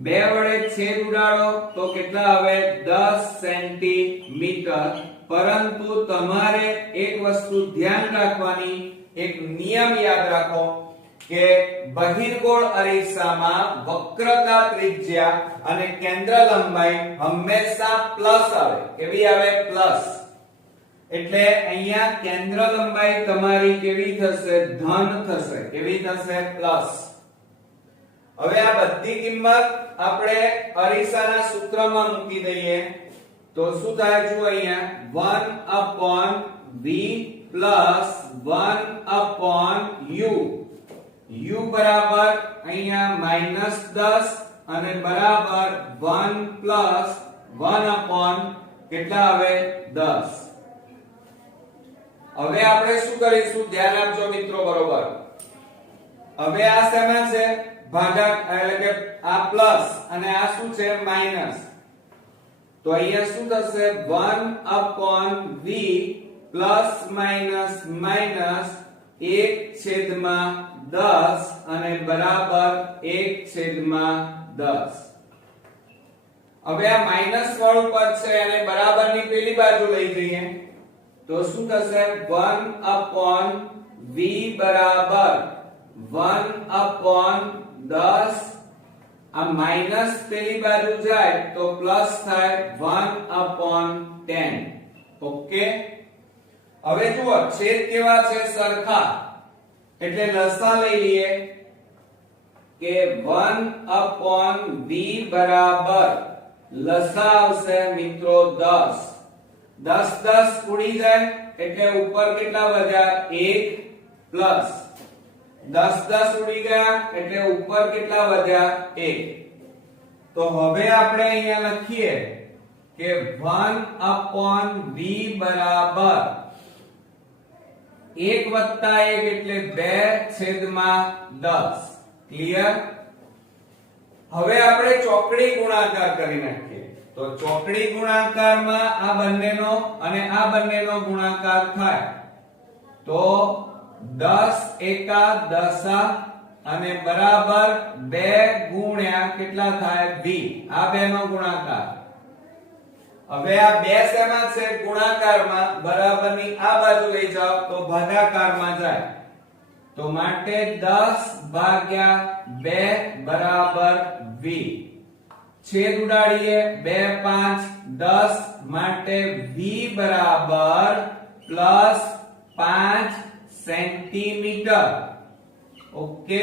2 વડે છેદ ઉડાડો તો કેટલા આવે? 10 સેન્ટીમીટર. પરંતુ તમારે એક વસ્તુ ધ્યાન રાખવાની, એક નિયમ યાદ રાખો કે બહિર્ગોળ અરીસામાં વક્રતા ત્રિજ્યા અને કેન્દ્ર લંબાઈ હંમેશા પ્લસ આવે. કેવી આવે? પ્લસ. એટલે અહીંયા કેન્દ્ર લંબાઈ તમારી કેવી થશે? ધન થશે. કેવી થશે? પ્લસ. હવે આ બધી કિંમત આપણે અરીસાના સૂત્રમાં મૂકી દઈએ તો શું થાય? જો અહીંયા 1/v + 1/u. u બરાબર અહીંયા -10 અને બરાબર 1 + 1/ કેટલા આવે? 10. હવે આપણે શું કરીશું? ધ્યાન આપજો મિત્રો બરોબર. હવે આ શેમાં છે? ભાગાકાર, એટલે કે આ પ્લસ અને આ શું છે? માઈનસ. તો અહીંયા શું થશે? 1/v ±(1/10) અને બરાબર 1/10. હવે આ માઈનસ વાળું પદ છે અને બરાબરની પેલી બાજુ લઈ જઈએ તો શું થશે? 1/v બરાબર 1/10. આ માઈનસ પેલી બાજુ જાય તો પ્લસ થાય 1/10. ઓકે, હવે જુઓ છેદ કેવા છે? સરખા. એટલે લસા લઈ લઈએ કે 1/v બરાબર લસા આવશે મિત્રો 10. 10 10 ઉડી જાય એટલે ઉપર કેટલા વધ્યા? 1 પ્લસ 10 10 ઉડી ગયા એટલે ઉપર કેટલા વધ્યા? 1. તો હવે આપણે અહીંયા લખીએ કે 1/v બરાબર 1 વત્તા 1 એટલે 2/10. ક્લિયર? હવે આપણે ચોકડી ગુણાકાર કરી નાખીએ. તો ચોકડી ગુણાકારમાં આ બંનેનો અને આ બંનેનો ગુણાકાર થાય તો 10 એકા 10 અને બરાબર 2 ગુણ્યા કેટલા થાય 20. આ બેનો ગુણાકાર. હવે આ બે શેમાં છે? ગુણાકારમાં. બરાબરની આ બાજુ લઈ જાઓ તો ભાગાકારમાં જાય. તો માટે 10 ભાગ્યા 2 બરાબર 20. છેદ ઉડાડીએ 2 5 10 માટે v બરાબર +5 સેન્ટીમીટર. ઓકે,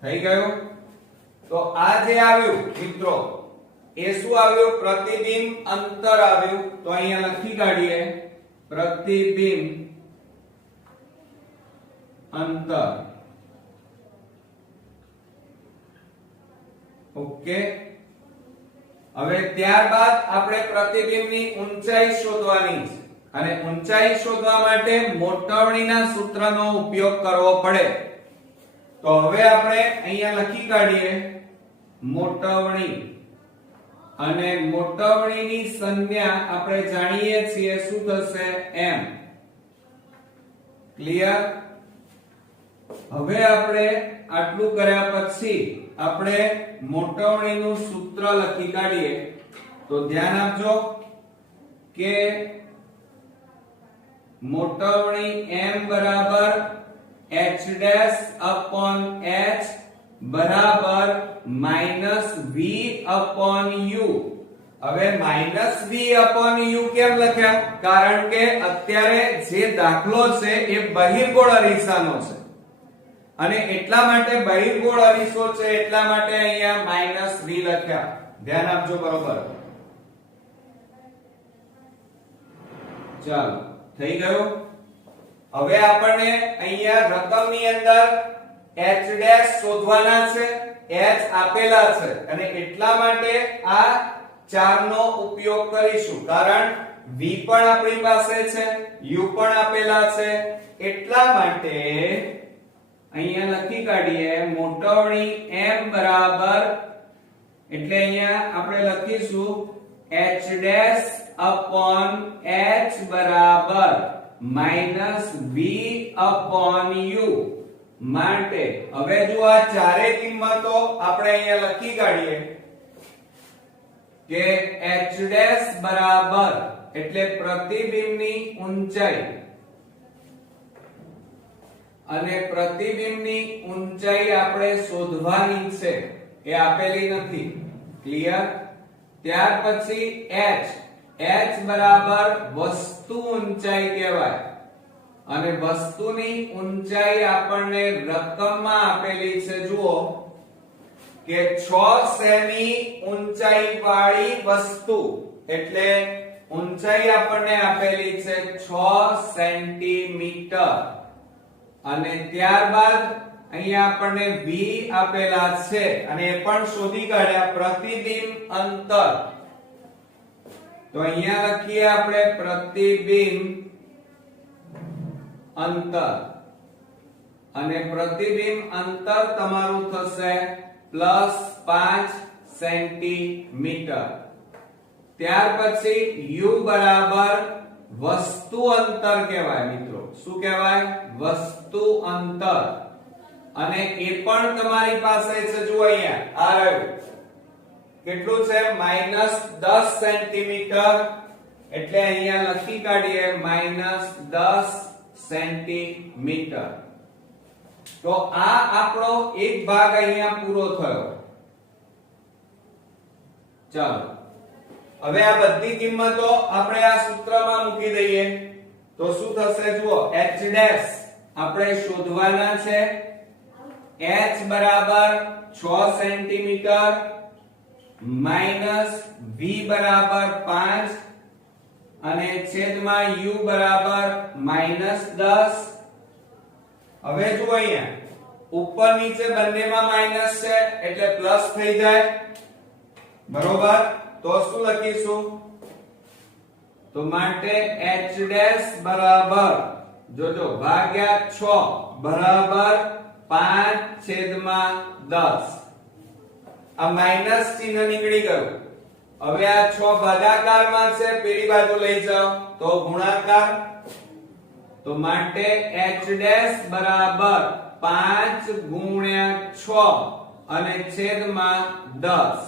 થઈ ગયું? તો આ જે આવ્યું મિત્રો એ શું આવ્યું? પ્રતિબિંબ અંતર આવ્યું. તો અહીંયા લખી કાઢીએ પ્રતિબિંબ અંતર. ઓકે, હવે ત્યારબાદ આપણે પ્રતિબિંબની ઊંચાઈ શોધવાની છે અને ઊંચાઈ શોધવા માટે મોટવણીના સૂત્રનો ઉપયોગ કરવો પડે. તો હવે આપણે અહીંયા લખી કાઢીએ મોટવણી. અને મોટવણીની સંજ્ઞા આપણે જાણીએ છીએ શું થશે? m. ક્લિયર? હવે આપણે આટલું કર્યા પછી આપણે મોટવણીનું સૂત્ર લખી કાઢીએ. તો ધ્યાન આપજો કે મોટવણી m બરાબર h ડેશ upon h બરાબર -v upon u. હવે -v upon u કેમ લખ્યા? કારણ કે અત્યારે જે દાખલો છે એ બહિર્ગોળ અરીસાનો છે અને એટલા માટે બહિર્ગોળ અરીસો છે એટલા માટે અહીંયા -v લખ્યા. ધ્યાન આપજો બરોબર. ચાલો, થઈ ગયું? હવે આપણને અહીંયા રકમની અંદર h ડેશ શોધવાના છે. h આપેલા છે અને એટલા માટે આ 4 નો ઉપયોગ કરીશું. કારણ v પણ આપણી પાસે છે, u પણ આપેલા છે. એટલા માટે અહીંયા લખી કાઢીએ મોટવણી m બરાબર એટલે અહીંયા આપણે લખીશું h ડેશ upon h બરાબર -v upon u. માટે હવે જો આ ચારે કિંમતો આપણે અહીંયા લખી કાઢીએ કે h ડેશ બરાબર એટલે પ્રતિબિંબની ઊંચાઈ અને પ્રતિબિંબની ઊંચાઈ આપણે શોધવાની છે, એ આપેલી નથી. ક્લિયર? ત્યાર પછી h બરાબર વસ્તુ ઊંચાઈ કહેવાય અને વસ્તુની ઊંચાઈ આપણને રકમમાં આપેલી છે. જુઓ કે 6 સેમી ઊંચાઈ વાળી વસ્તુ એટલે ઊંચાઈ આપણને આપેલી છે 6 સેન્ટીમીટર. અને ત્યારબાદ અહીંયા આપણને v આપેલા છે અને એ પણ શોધી કાઢ્યા પ્રતિબિંબ અંતર. તો અહીંયા લખીએ આપણે પ્રતિબિંબ અંતર અને પ્રતિબિંબ અંતર તમારું થશે +5 સેન્ટીમીટર. ત્યાર પછી u બરાબર વસ્તુ અંતર કહેવાય મિત્રો. શું કહેવાય? વસ્તુ અંતર. અને એ પણ તમારી પાસે છે. જુઓ અહીંયા આ રહ્યું કેટલું છે? -10 સેન્ટીમીટર. એટલે અહીંયા લખી કાઢીએ -10 સેન્ટીમીટર. તો આ આપણો એક ભાગ અહીંયા પૂરો થયો. ચાલો, હવે આ બધી કિંમતો આપણે આ સૂત્રમાં મૂકી દઈએ તો શું થશે? જુઓ h ડેશ આપણે શોધવાના છે. h બરાબર 6 સેન્ટીમીટર -v બરાબર 5 અને છેદમાં u બરાબર -10. હવે જુઓ અહીંયા ઉપર નીચે બંનેમાં માઈનસ છે એટલે પ્લસ થઈ જાય. બરોબર? તો શું લખીશું? તો માટે h ડેશ બરાબર જોજો ભાગ્યા 6 બરાબર 5/10. આ માઈનસ ચિહ્ન નીકળી ગયું. હવે આ 6 ભાગાકારમાં છે, પેલી બાજુ લઈ જાઓ તો ગુણાકાર. તો માટે h ડેશ બરાબર 5 ગુણ્યા 6 અને છેદમાં 10.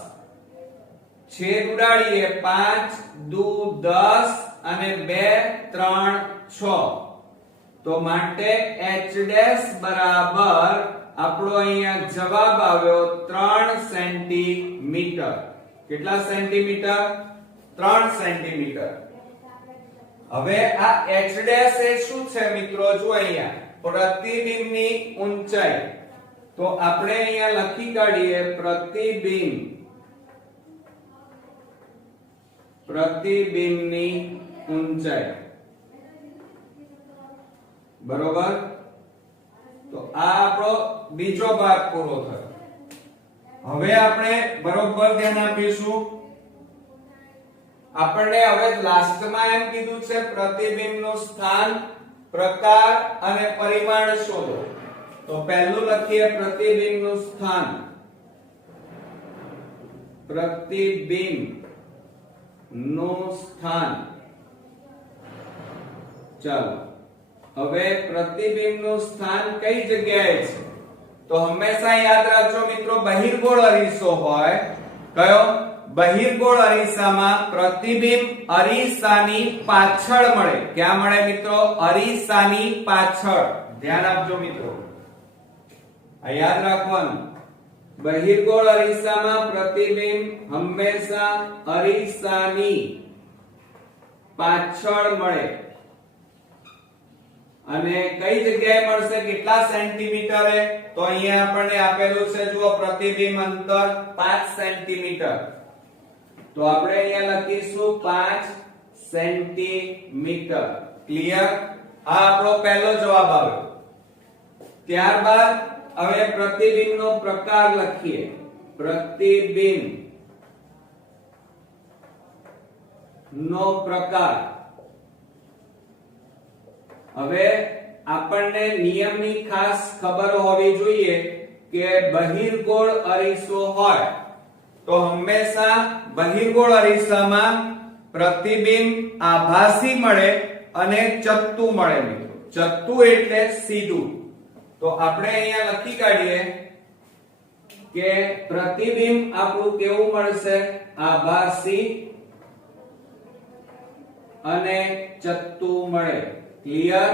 છેદ ઉડાડીએ 5 દુ 10 અને 2 3 6. તો માટે h ડેશ બરાબર આપણો અહીંયા જવાબ આવ્યો 3 સેન્ટીમીટર. કેટલા સેન્ટીમીટર? 3 સેન્ટીમીટર. હવે આ h ડેશ એ શું છે મિત્રો? જો અહીંયા પ્રતિબિંબની ઊંચાઈ. તો આપણે અહીંયા લખી કાઢીએ પ્રતિબિંબની ઊંચાઈ. બરોબર? તો આ આપણો બીજો ભાગ પૂરો થયો. હવે આપણે બરોબર ધ્યાન આપીશું. આપણને હવે લાસ્ટમાં એમ કીધું છે પ્રતિબિંબનું સ્થાન, પ્રકાર અને પરિમાણ શોધો. તો પહેલું લખીએ પ્રતિબિંબનું સ્થાન. પ્રતિબિંબનું સ્થાન. ચાલો હવે પ્રતિબિંબનું સ્થાન કઈ જગ્યાએ છે? તો હંમેશા યાદ રાખજો મિત્રો, બહિર્ગોળ અરીસો હોય. કયો? બહિર્ગોળ અરીસામાં પ્રતિબિંબ અરીસાની પાછળ મળે. ક્યાં મળે મિત્રો? અરીસાની પાછળ. ધ્યાન આપજો મિત્રો, આ યાદ રાખવાનું. બહિર્ગોળ અરીસામાં પ્રતિબિંબ હંમેશા અરીસાની પાછળ મળે. અને કઈ જગ્યાએ મળશે? કેટલા સેન્ટીમીટરે? તો અહીંયા આપણને આપેલું છે જુઓ પ્રતિબિંબ અંતર 5 સેન્ટીમીટર. તો આપણે અહીંયા લખીશું 5 સેન્ટીમીટર. ક્લિયર? આ આપણો પહેલો જવાબ આવ્યો. ત્યારબાદ હવે પ્રતિબિંબનો પ્રકાર લખીએ. પ્રતિબિંબ નો પ્રકાર. હવે આપણને નિયમની ખાસ ખબર હોવી જોઈએ કે બહિર્ગોળ અરીસો હોય તો હંમેશા બહિર્ગોળ અરીસામાં પ્રતિબિંબ આભાસી મળે અને ચત્તુ મળે મિત્રો. ચત્તુ એટલે સીધું. તો આપણે અહીંયા લખી કાઢીએ કે પ્રતિબિંબ આપણું કેવું મળશે? આભાસી અને ચત્તુ મળે. ક્લિયર?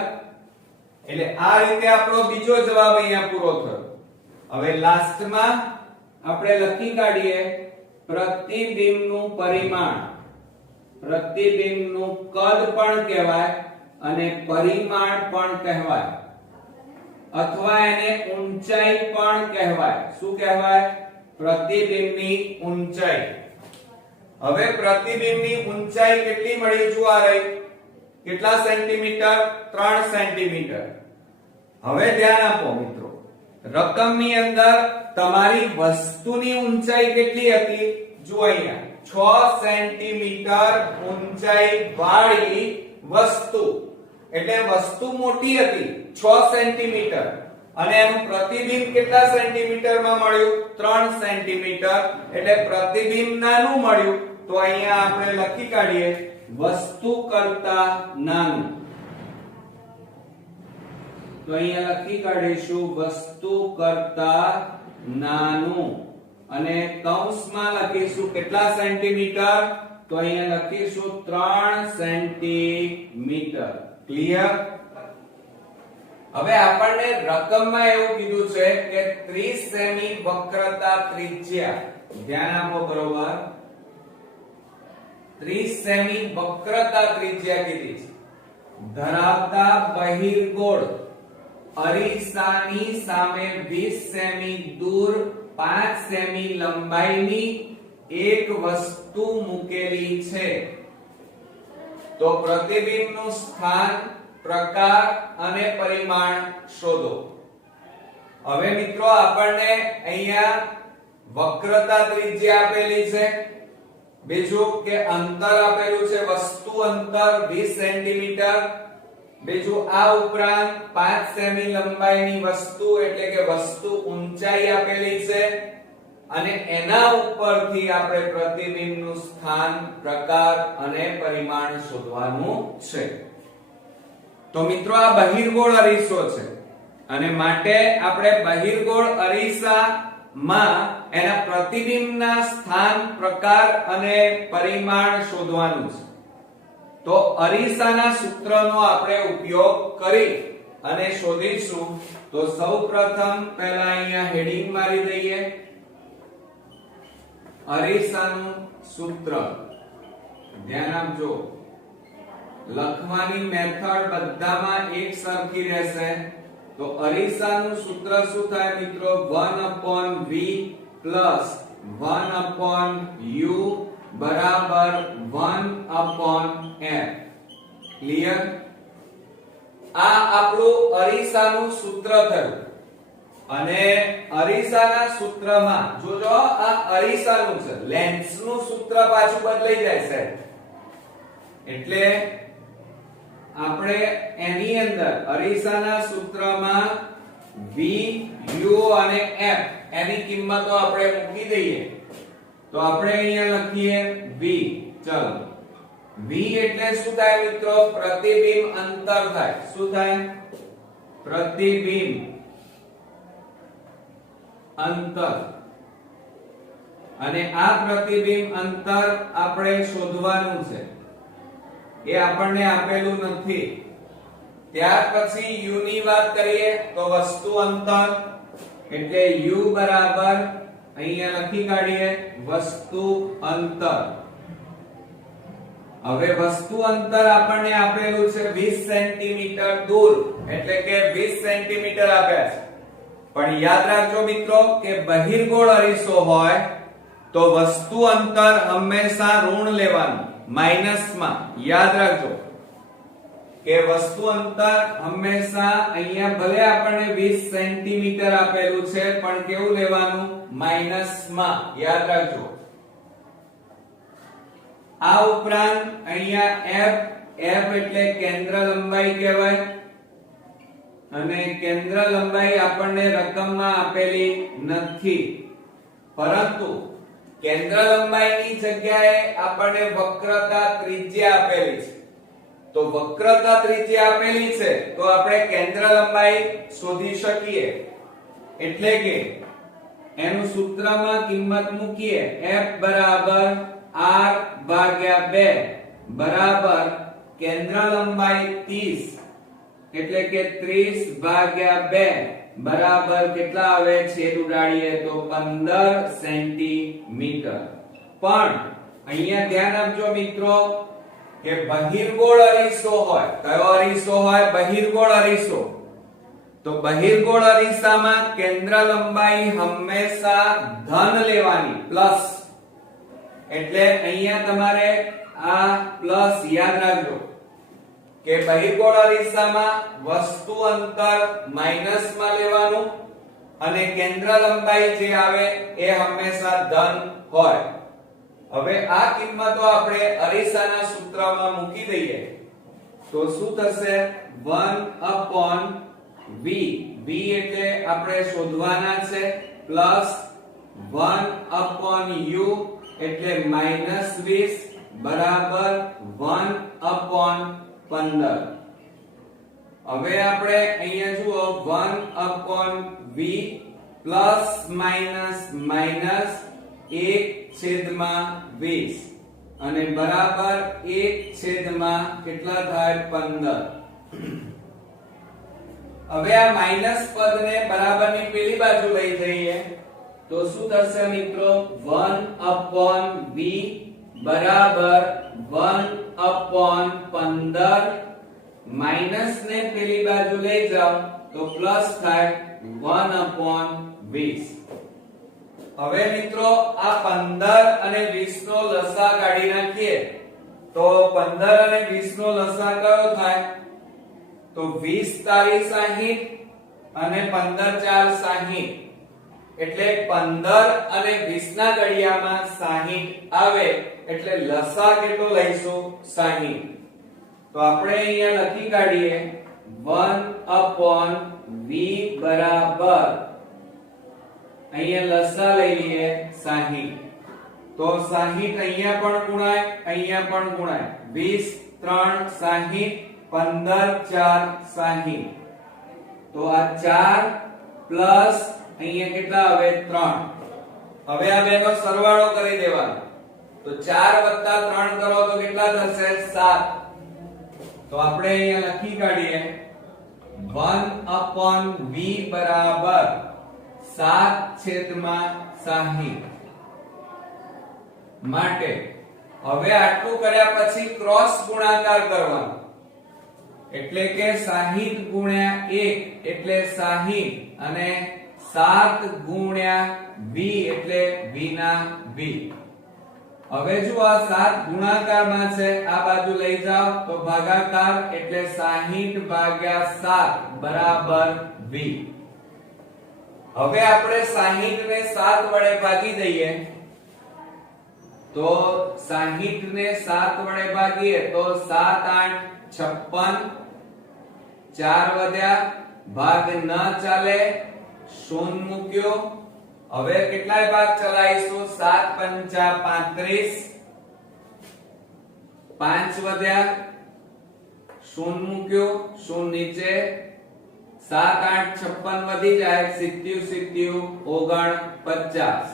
એટલે આ રીતે આપણો બીજો જવાબ અહીંયા પૂરો થયો. હવે લાસ્ટમાં આપણે લખી કાઢીએ પ્રતિબિંબનું પરિમાણ. પ્રતિબિંબનું કદ પણ કહેવાય અને પરિમાણ પણ કહેવાય, અથવા એને ઊંચાઈ પણ કહેવાય. શું કહેવાય? પ્રતિબિંબની ઊંચાઈ. હવે પ્રતિબિંબની ઊંચાઈ કેટલી મળી? જો આ રહી. કેટલા સેન્ટીમીટર? 3 સેન્ટીમીટર. હવે ધ્યાન આપો મિત્રો, રકમની અંદર તમારી વસ્તુની ઊંચાઈ કેટલી હતી? જો અહીંયા 6 સેન્ટીમીટર ઊંચાઈ વાળી વસ્તુ. એટલે વસ્તુ મોટી હતી 6 સેન્ટીમીટર અને એનું પ્રતિબિંબ કેટલા સેન્ટીમીટરમાં મળ્યું? 3 સેન્ટીમીટર. એટલે પ્રતિબિંબ નાનું મળ્યું. તો અહીંયા આપણે લખી કાઢીએ વસ્તુ કરતા નાનું. તો અહીંયા લખી કાઢીશું વસ્તુ કરતા નાનું અને કૌંસમાં લખીશું કેટલા સેન્ટીમીટર? તો અહીંયા લખીશું 3 સેન્ટીમીટર. ક્લિયર? હવે આપણને રકમમાં એવું કીધું છે કે 30 સેમી વક્રતા ત્રિજ્યા. ધ્યાન આપો બરોબર. 30 સેમી વક્રતા ત્રિજ્યા કીધી છે ધરાવતા બહિર્ગોળ અરીસાની સામે 20 સેમી દૂર 5 સેમી લંબાઈની એક વસ્તુ મૂકેલી છે. તો પ્રતિબિંબનું સ્થાન, પ્રકાર અને પરિમાણ શોધો. હવે મિત્રો આપણને અહીંયા વક્રતા ત્રિજ્યા આપેલી છે. બીજું કે અંતર આપેલું છે વસ્તુ અંતર 20 સેન્ટીમીટર, બીજું આ ઉપરાંત 5 સેમી લંબાઈની વસ્તુ એટલે કે વસ્તુ ઊંચાઈ આપેલી છે અને એના ઉપરથી આપણે પ્રતિબિંબનું સ્થાન, પ્રકાર અને પરિમાણ શોધવાનું છે. તો મિત્રો આ બહિર્ગોળ અરીસો છે અને માટે આપણે બહિર્ગોળ અરીસામાં એના પ્રતિબિંબના સ્થાન, પ્રકાર અને પરિમાણ શોધવાનું છે. તો અરીસાના સૂત્રનો આપણે ઉપયોગ કરી અને શોધીશું. તો સૌપ્રથમ પહેલા અહીંયા હેડિંગ મારી દઈએ, અરીસાનું સૂત્ર. ધ્યાન આપજો, લખવાની મેથડ બધામાં એક સરખી રહેશે. તો અરીસાનું સૂત્ર શું થાય મિત્રો? 1/v + 1/u બરાબર 1/f. ક્લિયર? આ આપણું અરીસાનું સૂત્ર થયું. અને અરીસાના સૂત્રમાં જોજો, આ અરીસાનું છે, લેન્સનું સૂત્ર પાછું બદલાઈ જાય છે. એટલે આપણે એની અંદર અરીસાના સૂત્રમાં v, u અને f એની કિંમતો આપણે મૂકી દઈએ. તો આપણે અહીંયા લખીએ v. ચલો, v એટલે શું થાય મિત્રો? પ્રતિબિંબ અંતર થાય. શું થાય? પ્રતિબિંબ અંતર. અને આ પ્રતિબિંબ અંતર આપણે શોધવાનું છે. એ આપણને આપેલું નથી. ત્યાર પછી u ની વાત કરીએ તો વસ્તુ અંતર એટલે u બરાબર અહીંયા લખી કાઢીએ વસ્તુ અંતર. હવે વસ્તુ અંતર આપણને આપેલું છે 20 સેન્ટીમીટર દૂર એટલે કે 20 સેન્ટીમીટર આપ્યા છે. પણ યાદ રાખજો મિત્રો કે બહિર્ગોળ અરીસો હોય તો વસ્તુ અંતર હંમેશા ઋણ લેવાનું, માઈનસમાં. યાદ રાખજો કે વસ્તુ અંતર હંમેશા અહીંયા ભલે આપણને 20 સેન્ટીમીટર આપેલું છે પણ કેવું લેવાનું? માઈનસમાં. યાદ રાખજો. આ ઉપરાંત અહીંયા f એટલે કેન્દ્ર લંબાઈ કહેવાય. અને કેન્દ્ર લંબાઈ આપણને રકમમાં આપેલી નથી, પરંતુ કેન્દ્ર લંબાઈની જગ્યાએ આપણને વક્રતા ત્રિજ્યા આપેલી છે. તો વક્રતા ત્રિજ્યા આપેલી છે તો આપણે કેન્દ્ર લંબાઈ શોધી શકીએ. એટલે કે એનું સૂત્રમાં કિંમત મૂકીએ, f બરાબર r/2 બરાબર કેન્દ્ર લંબાઈ 30 એટલે કે 30/2 બરાબર કેટલા આવે? છેદ ઉડાડીએ તો 15 સેન્ટીમીટર. પણ અહીંયા ધ્યાન આપજો મિત્રો કે બહિર્ગોળ અરીસો હોય. કયો અરીસો હોય? બહિર્ગોળ અરીસો. તો બહિર્ગોળ અરીસામાં કેન્દ્ર લંબાઈ હંમેશા ધન લેવાની, પ્લસ. એટલે અહીંયા તમારે આ પ્લસ યાદ રાખજો કે બહિર્ગોળ અરીસામાં વસ્તુ અંતર માઈનસમાં લેવાનું અને કેન્દ્ર લંબાઈ જે આવે એ હંમેશા ધન હોય. હવે આ કિંમતો આપણે અરીસાના સૂત્રમાં મૂકી દઈએ તો શું થશે? 1/v. v એટલે આપણે શોધવાના છે, પ્લસ 1/u એટલે -20 બરાબર 1/15. હવે આપણે અહીંયા જુઓ 1/v પ્લસ માઈનસ માઈનસ 1/20 અને બરાબર 1/ કેટલા થાય? 15. હવે આ માઈનસ પદને બરાબરની પેલી બાજુ લઈ જઈએ તો શું થશે મિત્રો? 1/v બરાબર 1/15 માઈનસ ને પેલી બાજુ લઈ જાઓ તો પ્લસ થાય 1/20. હવે મિત્રો આ 15 અને 20 નો લસા કાઢી નાખીએ તો 15 અને 20 નો લસા કયો થાય? તો 20 તારી 60 અને 15 4 60. એટલે 15 અને 20 ના ઘડિયામાં 60 આવે એટલે લસા કેટલો લઈશું 60. તો આપણે અહીંયા લખી કાઢીએ 1/v બરાબર અહીંયા લસા લઈ લઈએ 60. તો 60 અહીંયા પણ ગુણાય અહીંયા પણ ગુણાય 20 3 60 15 4 60. તો આ 4 પ્લસ અહીંયા કેટલા આવે 3. હવે આ બેનો સરવાળો કરી દેવાનો. તો 4 3 કરો તો કેટલા થશે 7. તો આપણે અહીંયા લખી કાઢીએ 1/v બરાબર 7/60. માટે હવે આટલું કર્યા પછી ક્રોસ ગુણાકાર કરવાનો. એટલે કે 60 ગુણ્યા 1 એટલે 60 અને 7 ગુણ્યા v એટલે v ના v. હવે જો આ 7 ગુણાકારમાં છે આ બાજુ લઈ જાઓ તો ભાગાકાર એટલે 60 ભાગ્યા 7 બરાબર v. હવે આપણે 60 ને 7 વડે ભાગી દઈએ તો 60 ને 7 વડે ભાગીએ તો 7 8 56. 4 વધ્યા ભાગ ન ચાલે શૂન્ય મૂક્યો. હવે કેટલાય ભાગ ચલાવીશું 7 5 35. 5 વધ્યા શૂન્ય મૂક્યો શૂન્ય નીચે 7 8 56 વધી જાય 70 49.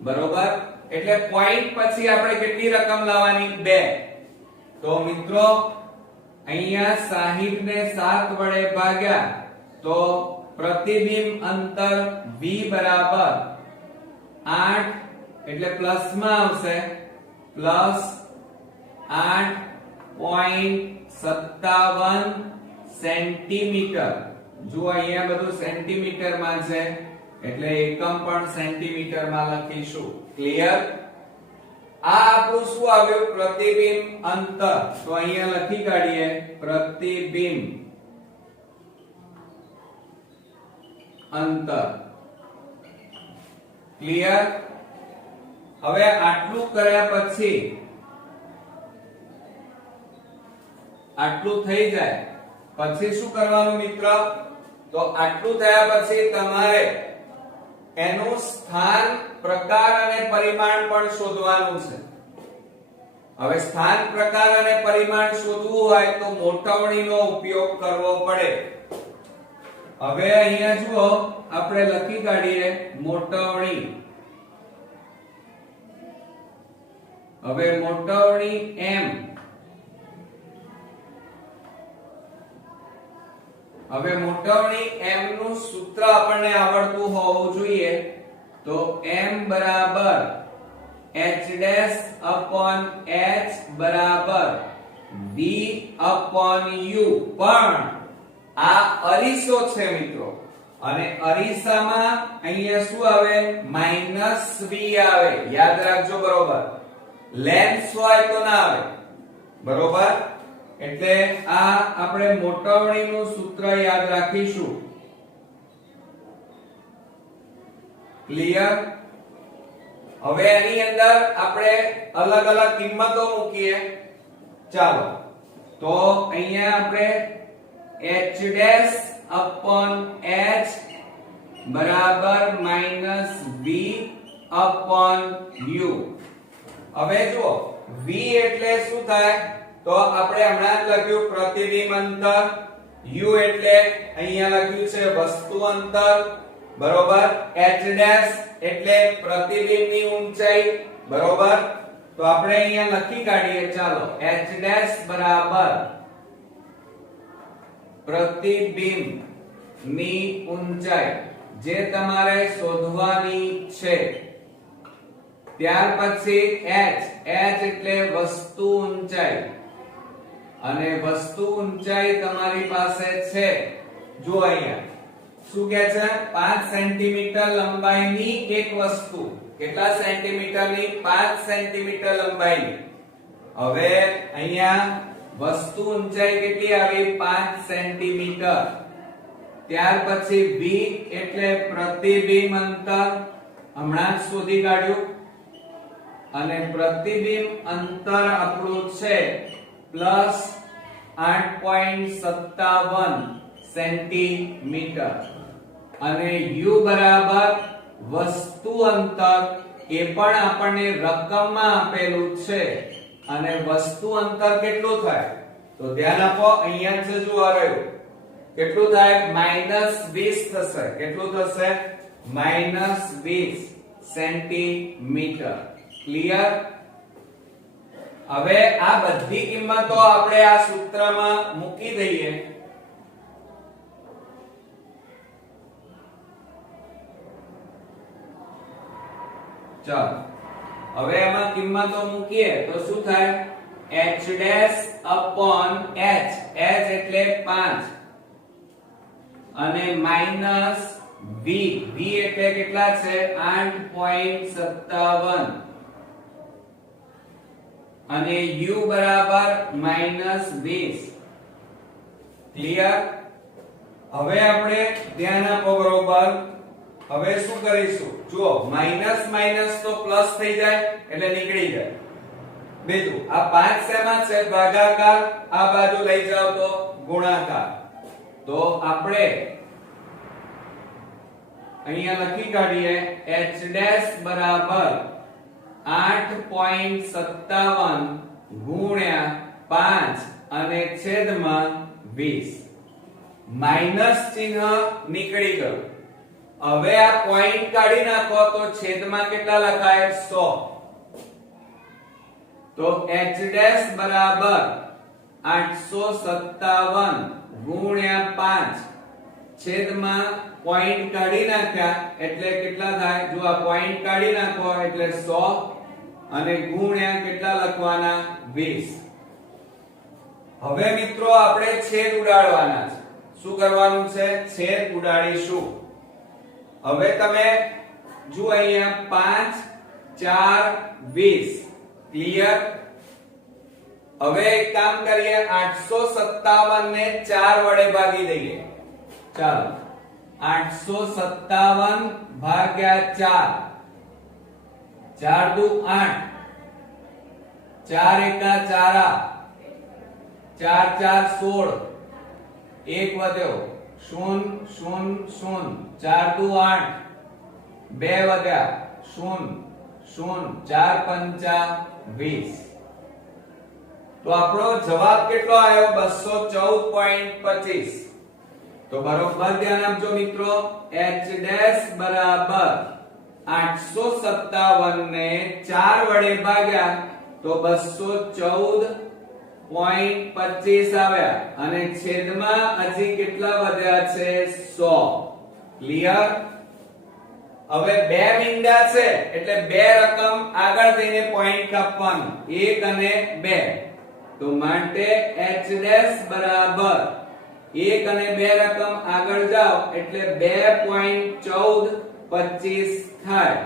બરોબર. એટલે પોઈન્ટ પછી આપણે કેટલી રકમ લાવવાની 2. તો મિત્રો અહીંયા 60 ને 7 વડે ભાગ્યા તો પ્રતિબિંબ અંતર v બરાબર 8 એટલે પ્લસ માં આવશે પ્લસ 8.57 સેન્ટીમીટર. જો અહીંયા બધું સેન્ટીમીટર માં છે એટલે એકમ પણ સેન્ટીમીટર માં લખીશું. ક્લિયર. આ આપણું શું આવ્યું પ્રતિબિંબ અંતર. તો અહીંયા લખી કાઢીએ પ્રતિબિંબ અંતર. ક્લિયર. હવે આટલું કર્યા પછી આટલું થઈ જાય પછી શું કરવાનું મિત્ર. તો આટલું થયા પછી તમારે એનું સ્થાન પ્રકાર અને પરિમાણ પણ શોધવાનું છે. હવે સ્થાન પ્રકાર અને પરિમાણ શોધવું હોય તો મોટવણીનો ઉપયોગ કરવો પડે. હવે અહીંયા જુઓ આપણે લખી કાઢીએ મોટવણી. હવે મોટવણી m. હવે મોટવણી m નું સૂત્ર આપણને આવડતું હોવું જોઈએ. તો m બરાબર h ડેશ upon h બરાબર v upon u. પણ આ અરીસો છે મિત્રો અને અરીસામાં અહીંયા શું આવે -v આવે. યાદ રાખજો બરોબર. લેન્સ હોય તો ના આવે. બરોબર. એટલે આ આપણે મોટવણીનું સૂત્ર યાદ રાખીશું. ક્લિયર. હવે એની અંદર આપણે અલગ અલગ કિંમતો મૂકીએ. ચાલો તો અહીંયા આપણે h ડેશ upon h બરાબર -v upon u. હવે જો v એટલે શું થાય તો આપણે હમણાં જ લખ્યું પ્રતિબિંબ અંતર. u એટલે અહીંયા લખ્યું છે વસ્તુ અંતર. બરોબર. h ડેશ એટલે પ્રતિબિંબની ઊંચાઈ. બરોબર. તો આપણે અહીંયા લખી કાઢીએ. ચાલો h ડેશ બરાબર પ્રતિબિંબ ની ઊંચાઈ જે તમારે શોધવાની છે. ત્યાર પછી h એટલે વસ્તુ ઊંચાઈ અને વસ્તુ ઊંચાઈ તમારી પાસે છે. જો અહીંયા શું કહે છે 5 સેન્ટીમીટર લંબાઈની એક વસ્તુ. કેટલા સેન્ટીમીટરની 5 સેન્ટીમીટર લંબાઈની. હવે અહીંયા વસ્તુ ઊંચાઈ કેટલી આવી 5 સેન્ટીમીટર. ત્યાર પછી v એટલે પ્રતિબિંબ અંતર, હમણાં જ શોધી કાઢ્યું, અને પ્રતિબિંબ અંતર આપણું છે પ્લસ 8.57 સેન્ટીમીટર, અને u બરાબર વસ્તુ અંતર, એ પણ આપણને રકમમાં આપેલું છે, અને વસ્તુ અંતર કેટલું થાય તો ધ્યાન આપો, અહીંયા છે જો રહ્યું કેટલું થાય -20 થશે. કેટલું થશે? -20 સેન્ટીમીટર. ક્લિયર? હવે આ બધી કિંમતો આપણે આ સૂત્રમાં મૂકી દઈએ. ચાલો હવે એમાં કિંમતો મૂકીએ તો શું થાય? h dash upon h, h એટલે 5, અને માઈનસ v, v એટલે કેટલા છે 8.57, અને u બરાબર -20. ક્લિયર? હવે આપણે ધ્યાન આપો બરોબર. હવે શું કરીશું? જુઓ, માઈનસ માઈનસ તો પ્લસ થઈ જાય એટલે નીકળી જાય. બીજું આ 5 શેમાં છે? ભાગાકાર. આ બાજુ લઈ જાવ તો ગુણાકાર. તો આપણે અહીંયા લખી કાઢીએ h ડેશ બરાબર 8.57 ગુણ્યા 5 અને છેદમાં 20. માઈનસ ચિહ્ન નીકળી ગયું. હવે આ પોઈન્ટ કાઢી નાખો તો છેદમાં કેટલા લખાય? 100. તો h ડેશ બરાબર 857 ગુણ્યા 5 છેદમાં પોઈન્ટ કાઢી નાખ્યા એટલે કેટલા થાય? જો આ પોઈન્ટ કાઢી નાખો એટલે 100, અને ગુણ્યા કેટલા લખવાના? 20. હવે મિત્રો આપણે છેદ ઉડાડવાના છે. શું કરવાનું છે? છેદ ઉડાડીશું. હવે તમે જો અહીંયા 5 4 20. ક્લિયર? હવે એક કામ કરીએ, 857 ને 4 વડે ભાગી દઈએ. ચાલો 857 ભાગ્યા 4, 4 દુ 8, 4 એકા 4, 4 4 16, 1 વધ્યો 0 0 0, 4 દુ 8, 2 વધ્યા 0 0, 4 પંચા 20. તો આપણો જવાબ કેટલો આવ્યો? 214.25. તો બરોબર ધ્યાન આપજો મિત્રો. h ડેશ બરાબર 857 ને 4 વડે ભાગ્યા તો 214.25 આવ્યા, અને છેદમાં હજી કેટલા વધ્યા છે? 100. ક્લિયર? હવે બે મીંડા છે એટલે બે રકમ આગળ જઈને પોઈન્ટ કાપવાનું, 1 અને 2. તો માટે h ડેશ બરાબર 1 અને 2 રકમ આગળ જાઓ એટલે 2.1425 થાય.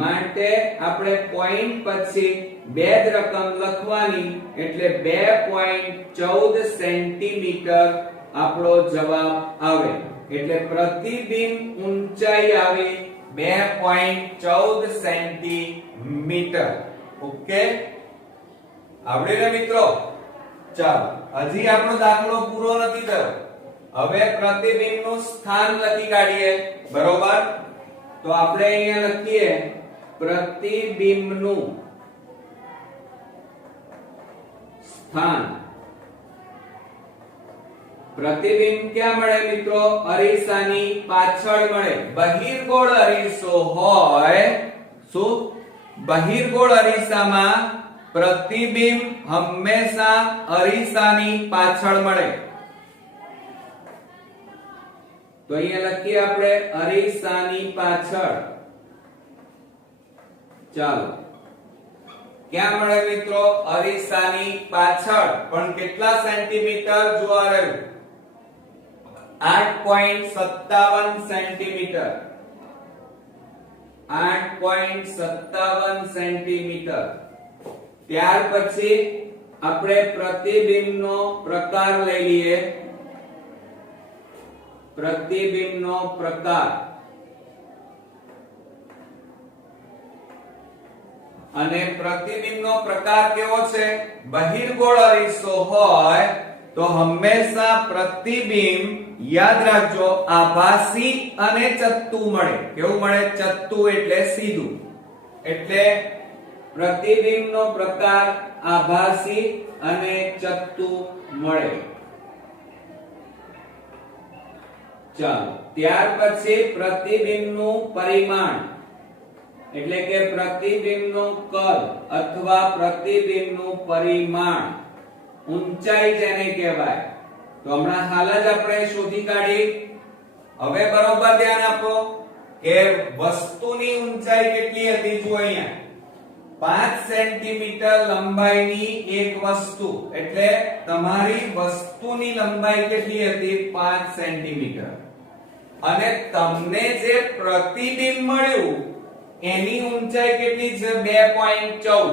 માટે આપણે પોઈન્ટ પછી બે જ રકમ લખવાની એટલે 2.14 સેન્ટીમીટર આપણો જવાબ આવે. એટલે પ્રતિબિંબ ઊંચાઈ આવી 2.14 સેન્ટીમીટર. ઓકે, આવડે ને મિત્રો? ચાલો હજી આપણો દાખલો પૂરો નથી થયો. હવે પ્રતિબિંબનું સ્થાન લખી કાઢીએ. બરોબર? તો આપણે અહીંયા લખીએ પ્રતિબિંબનું સ્થાન. પ્રતિબિંબ ક્યાં મળે મિત્રો? અરીસાની પાછળ મળે. બહિર્ગોળ અરીસો હોય, શું? બહિર્ગોળ અરીસામાં પ્રતિબિંબ હંમેશા અરીસાની પાછળ મળે. તો અહીંયા લખીએ આપણે અરીસાની પાછળ. ચાલો ક્યાં મળે મિત્રો? અરીસાની પાછળ. પણ કેટલા સેન્ટીમીટર? જોવા રહ્યું 8.57 સેન્ટીમીટર. 8.57 સેન્ટીમીટર. ત્યાર પછી આપણે પ્રતિબિંબનો પ્રકાર લઈ લઈએ. પ્રતિબિંબનો પ્રકાર અને પ્રતિબિંબનો પ્રકાર કેવો છે? બહિર્ગોળ અરીસો હોય તો હંમેશા પ્રતિબિંબ યાદ રાખજો આભાસી અને ચત્તુ મળે. કેવું મળે? ચત્તુ એટલે સીધું. એટલે પ્રતિબિંબનો પ્રકાર આભાસી અને ચત્તુ મળે. ચાલો, ત્યાર પછી પ્રતિબિંબનું પરિમાણ એટલે કે પ્રતિબિંબનું કદ અથવા પ્રતિબિંબનું પરિમાણ, ઊંચાઈ જેને કહેવાય. તો હમણાં હાલ જ આપણે શોધી કાઢી. હવે બરોબર ધ્યાન આપો કે વસ્તુની ઊંચાઈ કેટલી હતી? જો અહીંયા 5 સેન્ટીમીટર લંબાઈની એક વસ્તુ, એટલે તમારી વસ્તુની લંબાઈ કેટલી હતી? 5 સેન્ટીમીટર. અને તમને જે પ્રતિબિંબ મળ્યું એની ઊંચાઈ કેટલી છે? 2.14.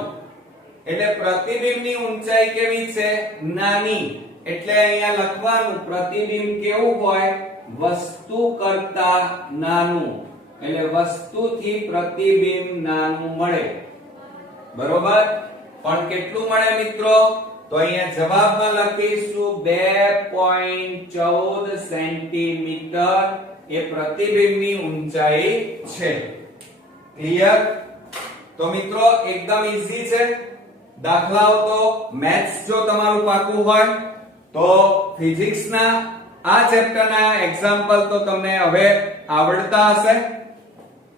એટલે પ્રતિબિંબની ઊંચાઈ કેવી છે? નાની. એટલે અહીંયા લખવાનું પ્રતિબિંબ કેવું હોય? વસ્તુ કરતા નાનું. એટલે વસ્તુથી પ્રતિબિંબ નાનું મળે. બરોબર? પણ કેટલું મળે મિત્રો? તો અહીંયા જવાબમાં લખીશું 2.14 સેન્ટીમીટર એ પ્રતિબિંબની ઊંચાઈ છે. ક્લિયર? તો મિત્રો એકદમ ઈઝી છે. દાખલાઓ તો મેથ્સ જો તમારું પાકું હોય તો ફિઝિક્સના આ ચેપ્ટરના એક્ઝામ્પલ તો તમને હવે આવડતા હશે.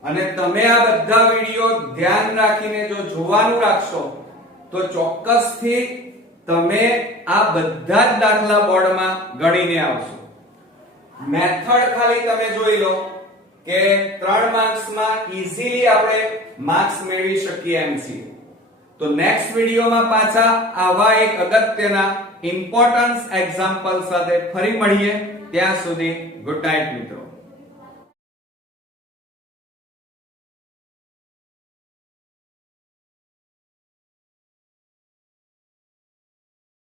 અને તમે આ બધા વિડિયો ધ્યાન રાખીને જો જોવાનું રાખશો તો ચોક્કસથી તમે આ બધા જ દાખલા બોર્ડમાં ગણીને આવશો. મેથડ ખાલી તમે જોઈ લો કે 3 માર્ક્સમાં ઈઝીલી આપણે માર્ક્સ મેળવી શકીએ એમ છીએ. તો નેક્સ્ટ વિડિયોમાં પાછા આવા એક અગત્યના ઇમ્પોર્ટન્સ એક્ઝામ્પલ સાથે ફરી મળીએ. ત્યાં સુધી ગુડ નાઇટ મિત્રો.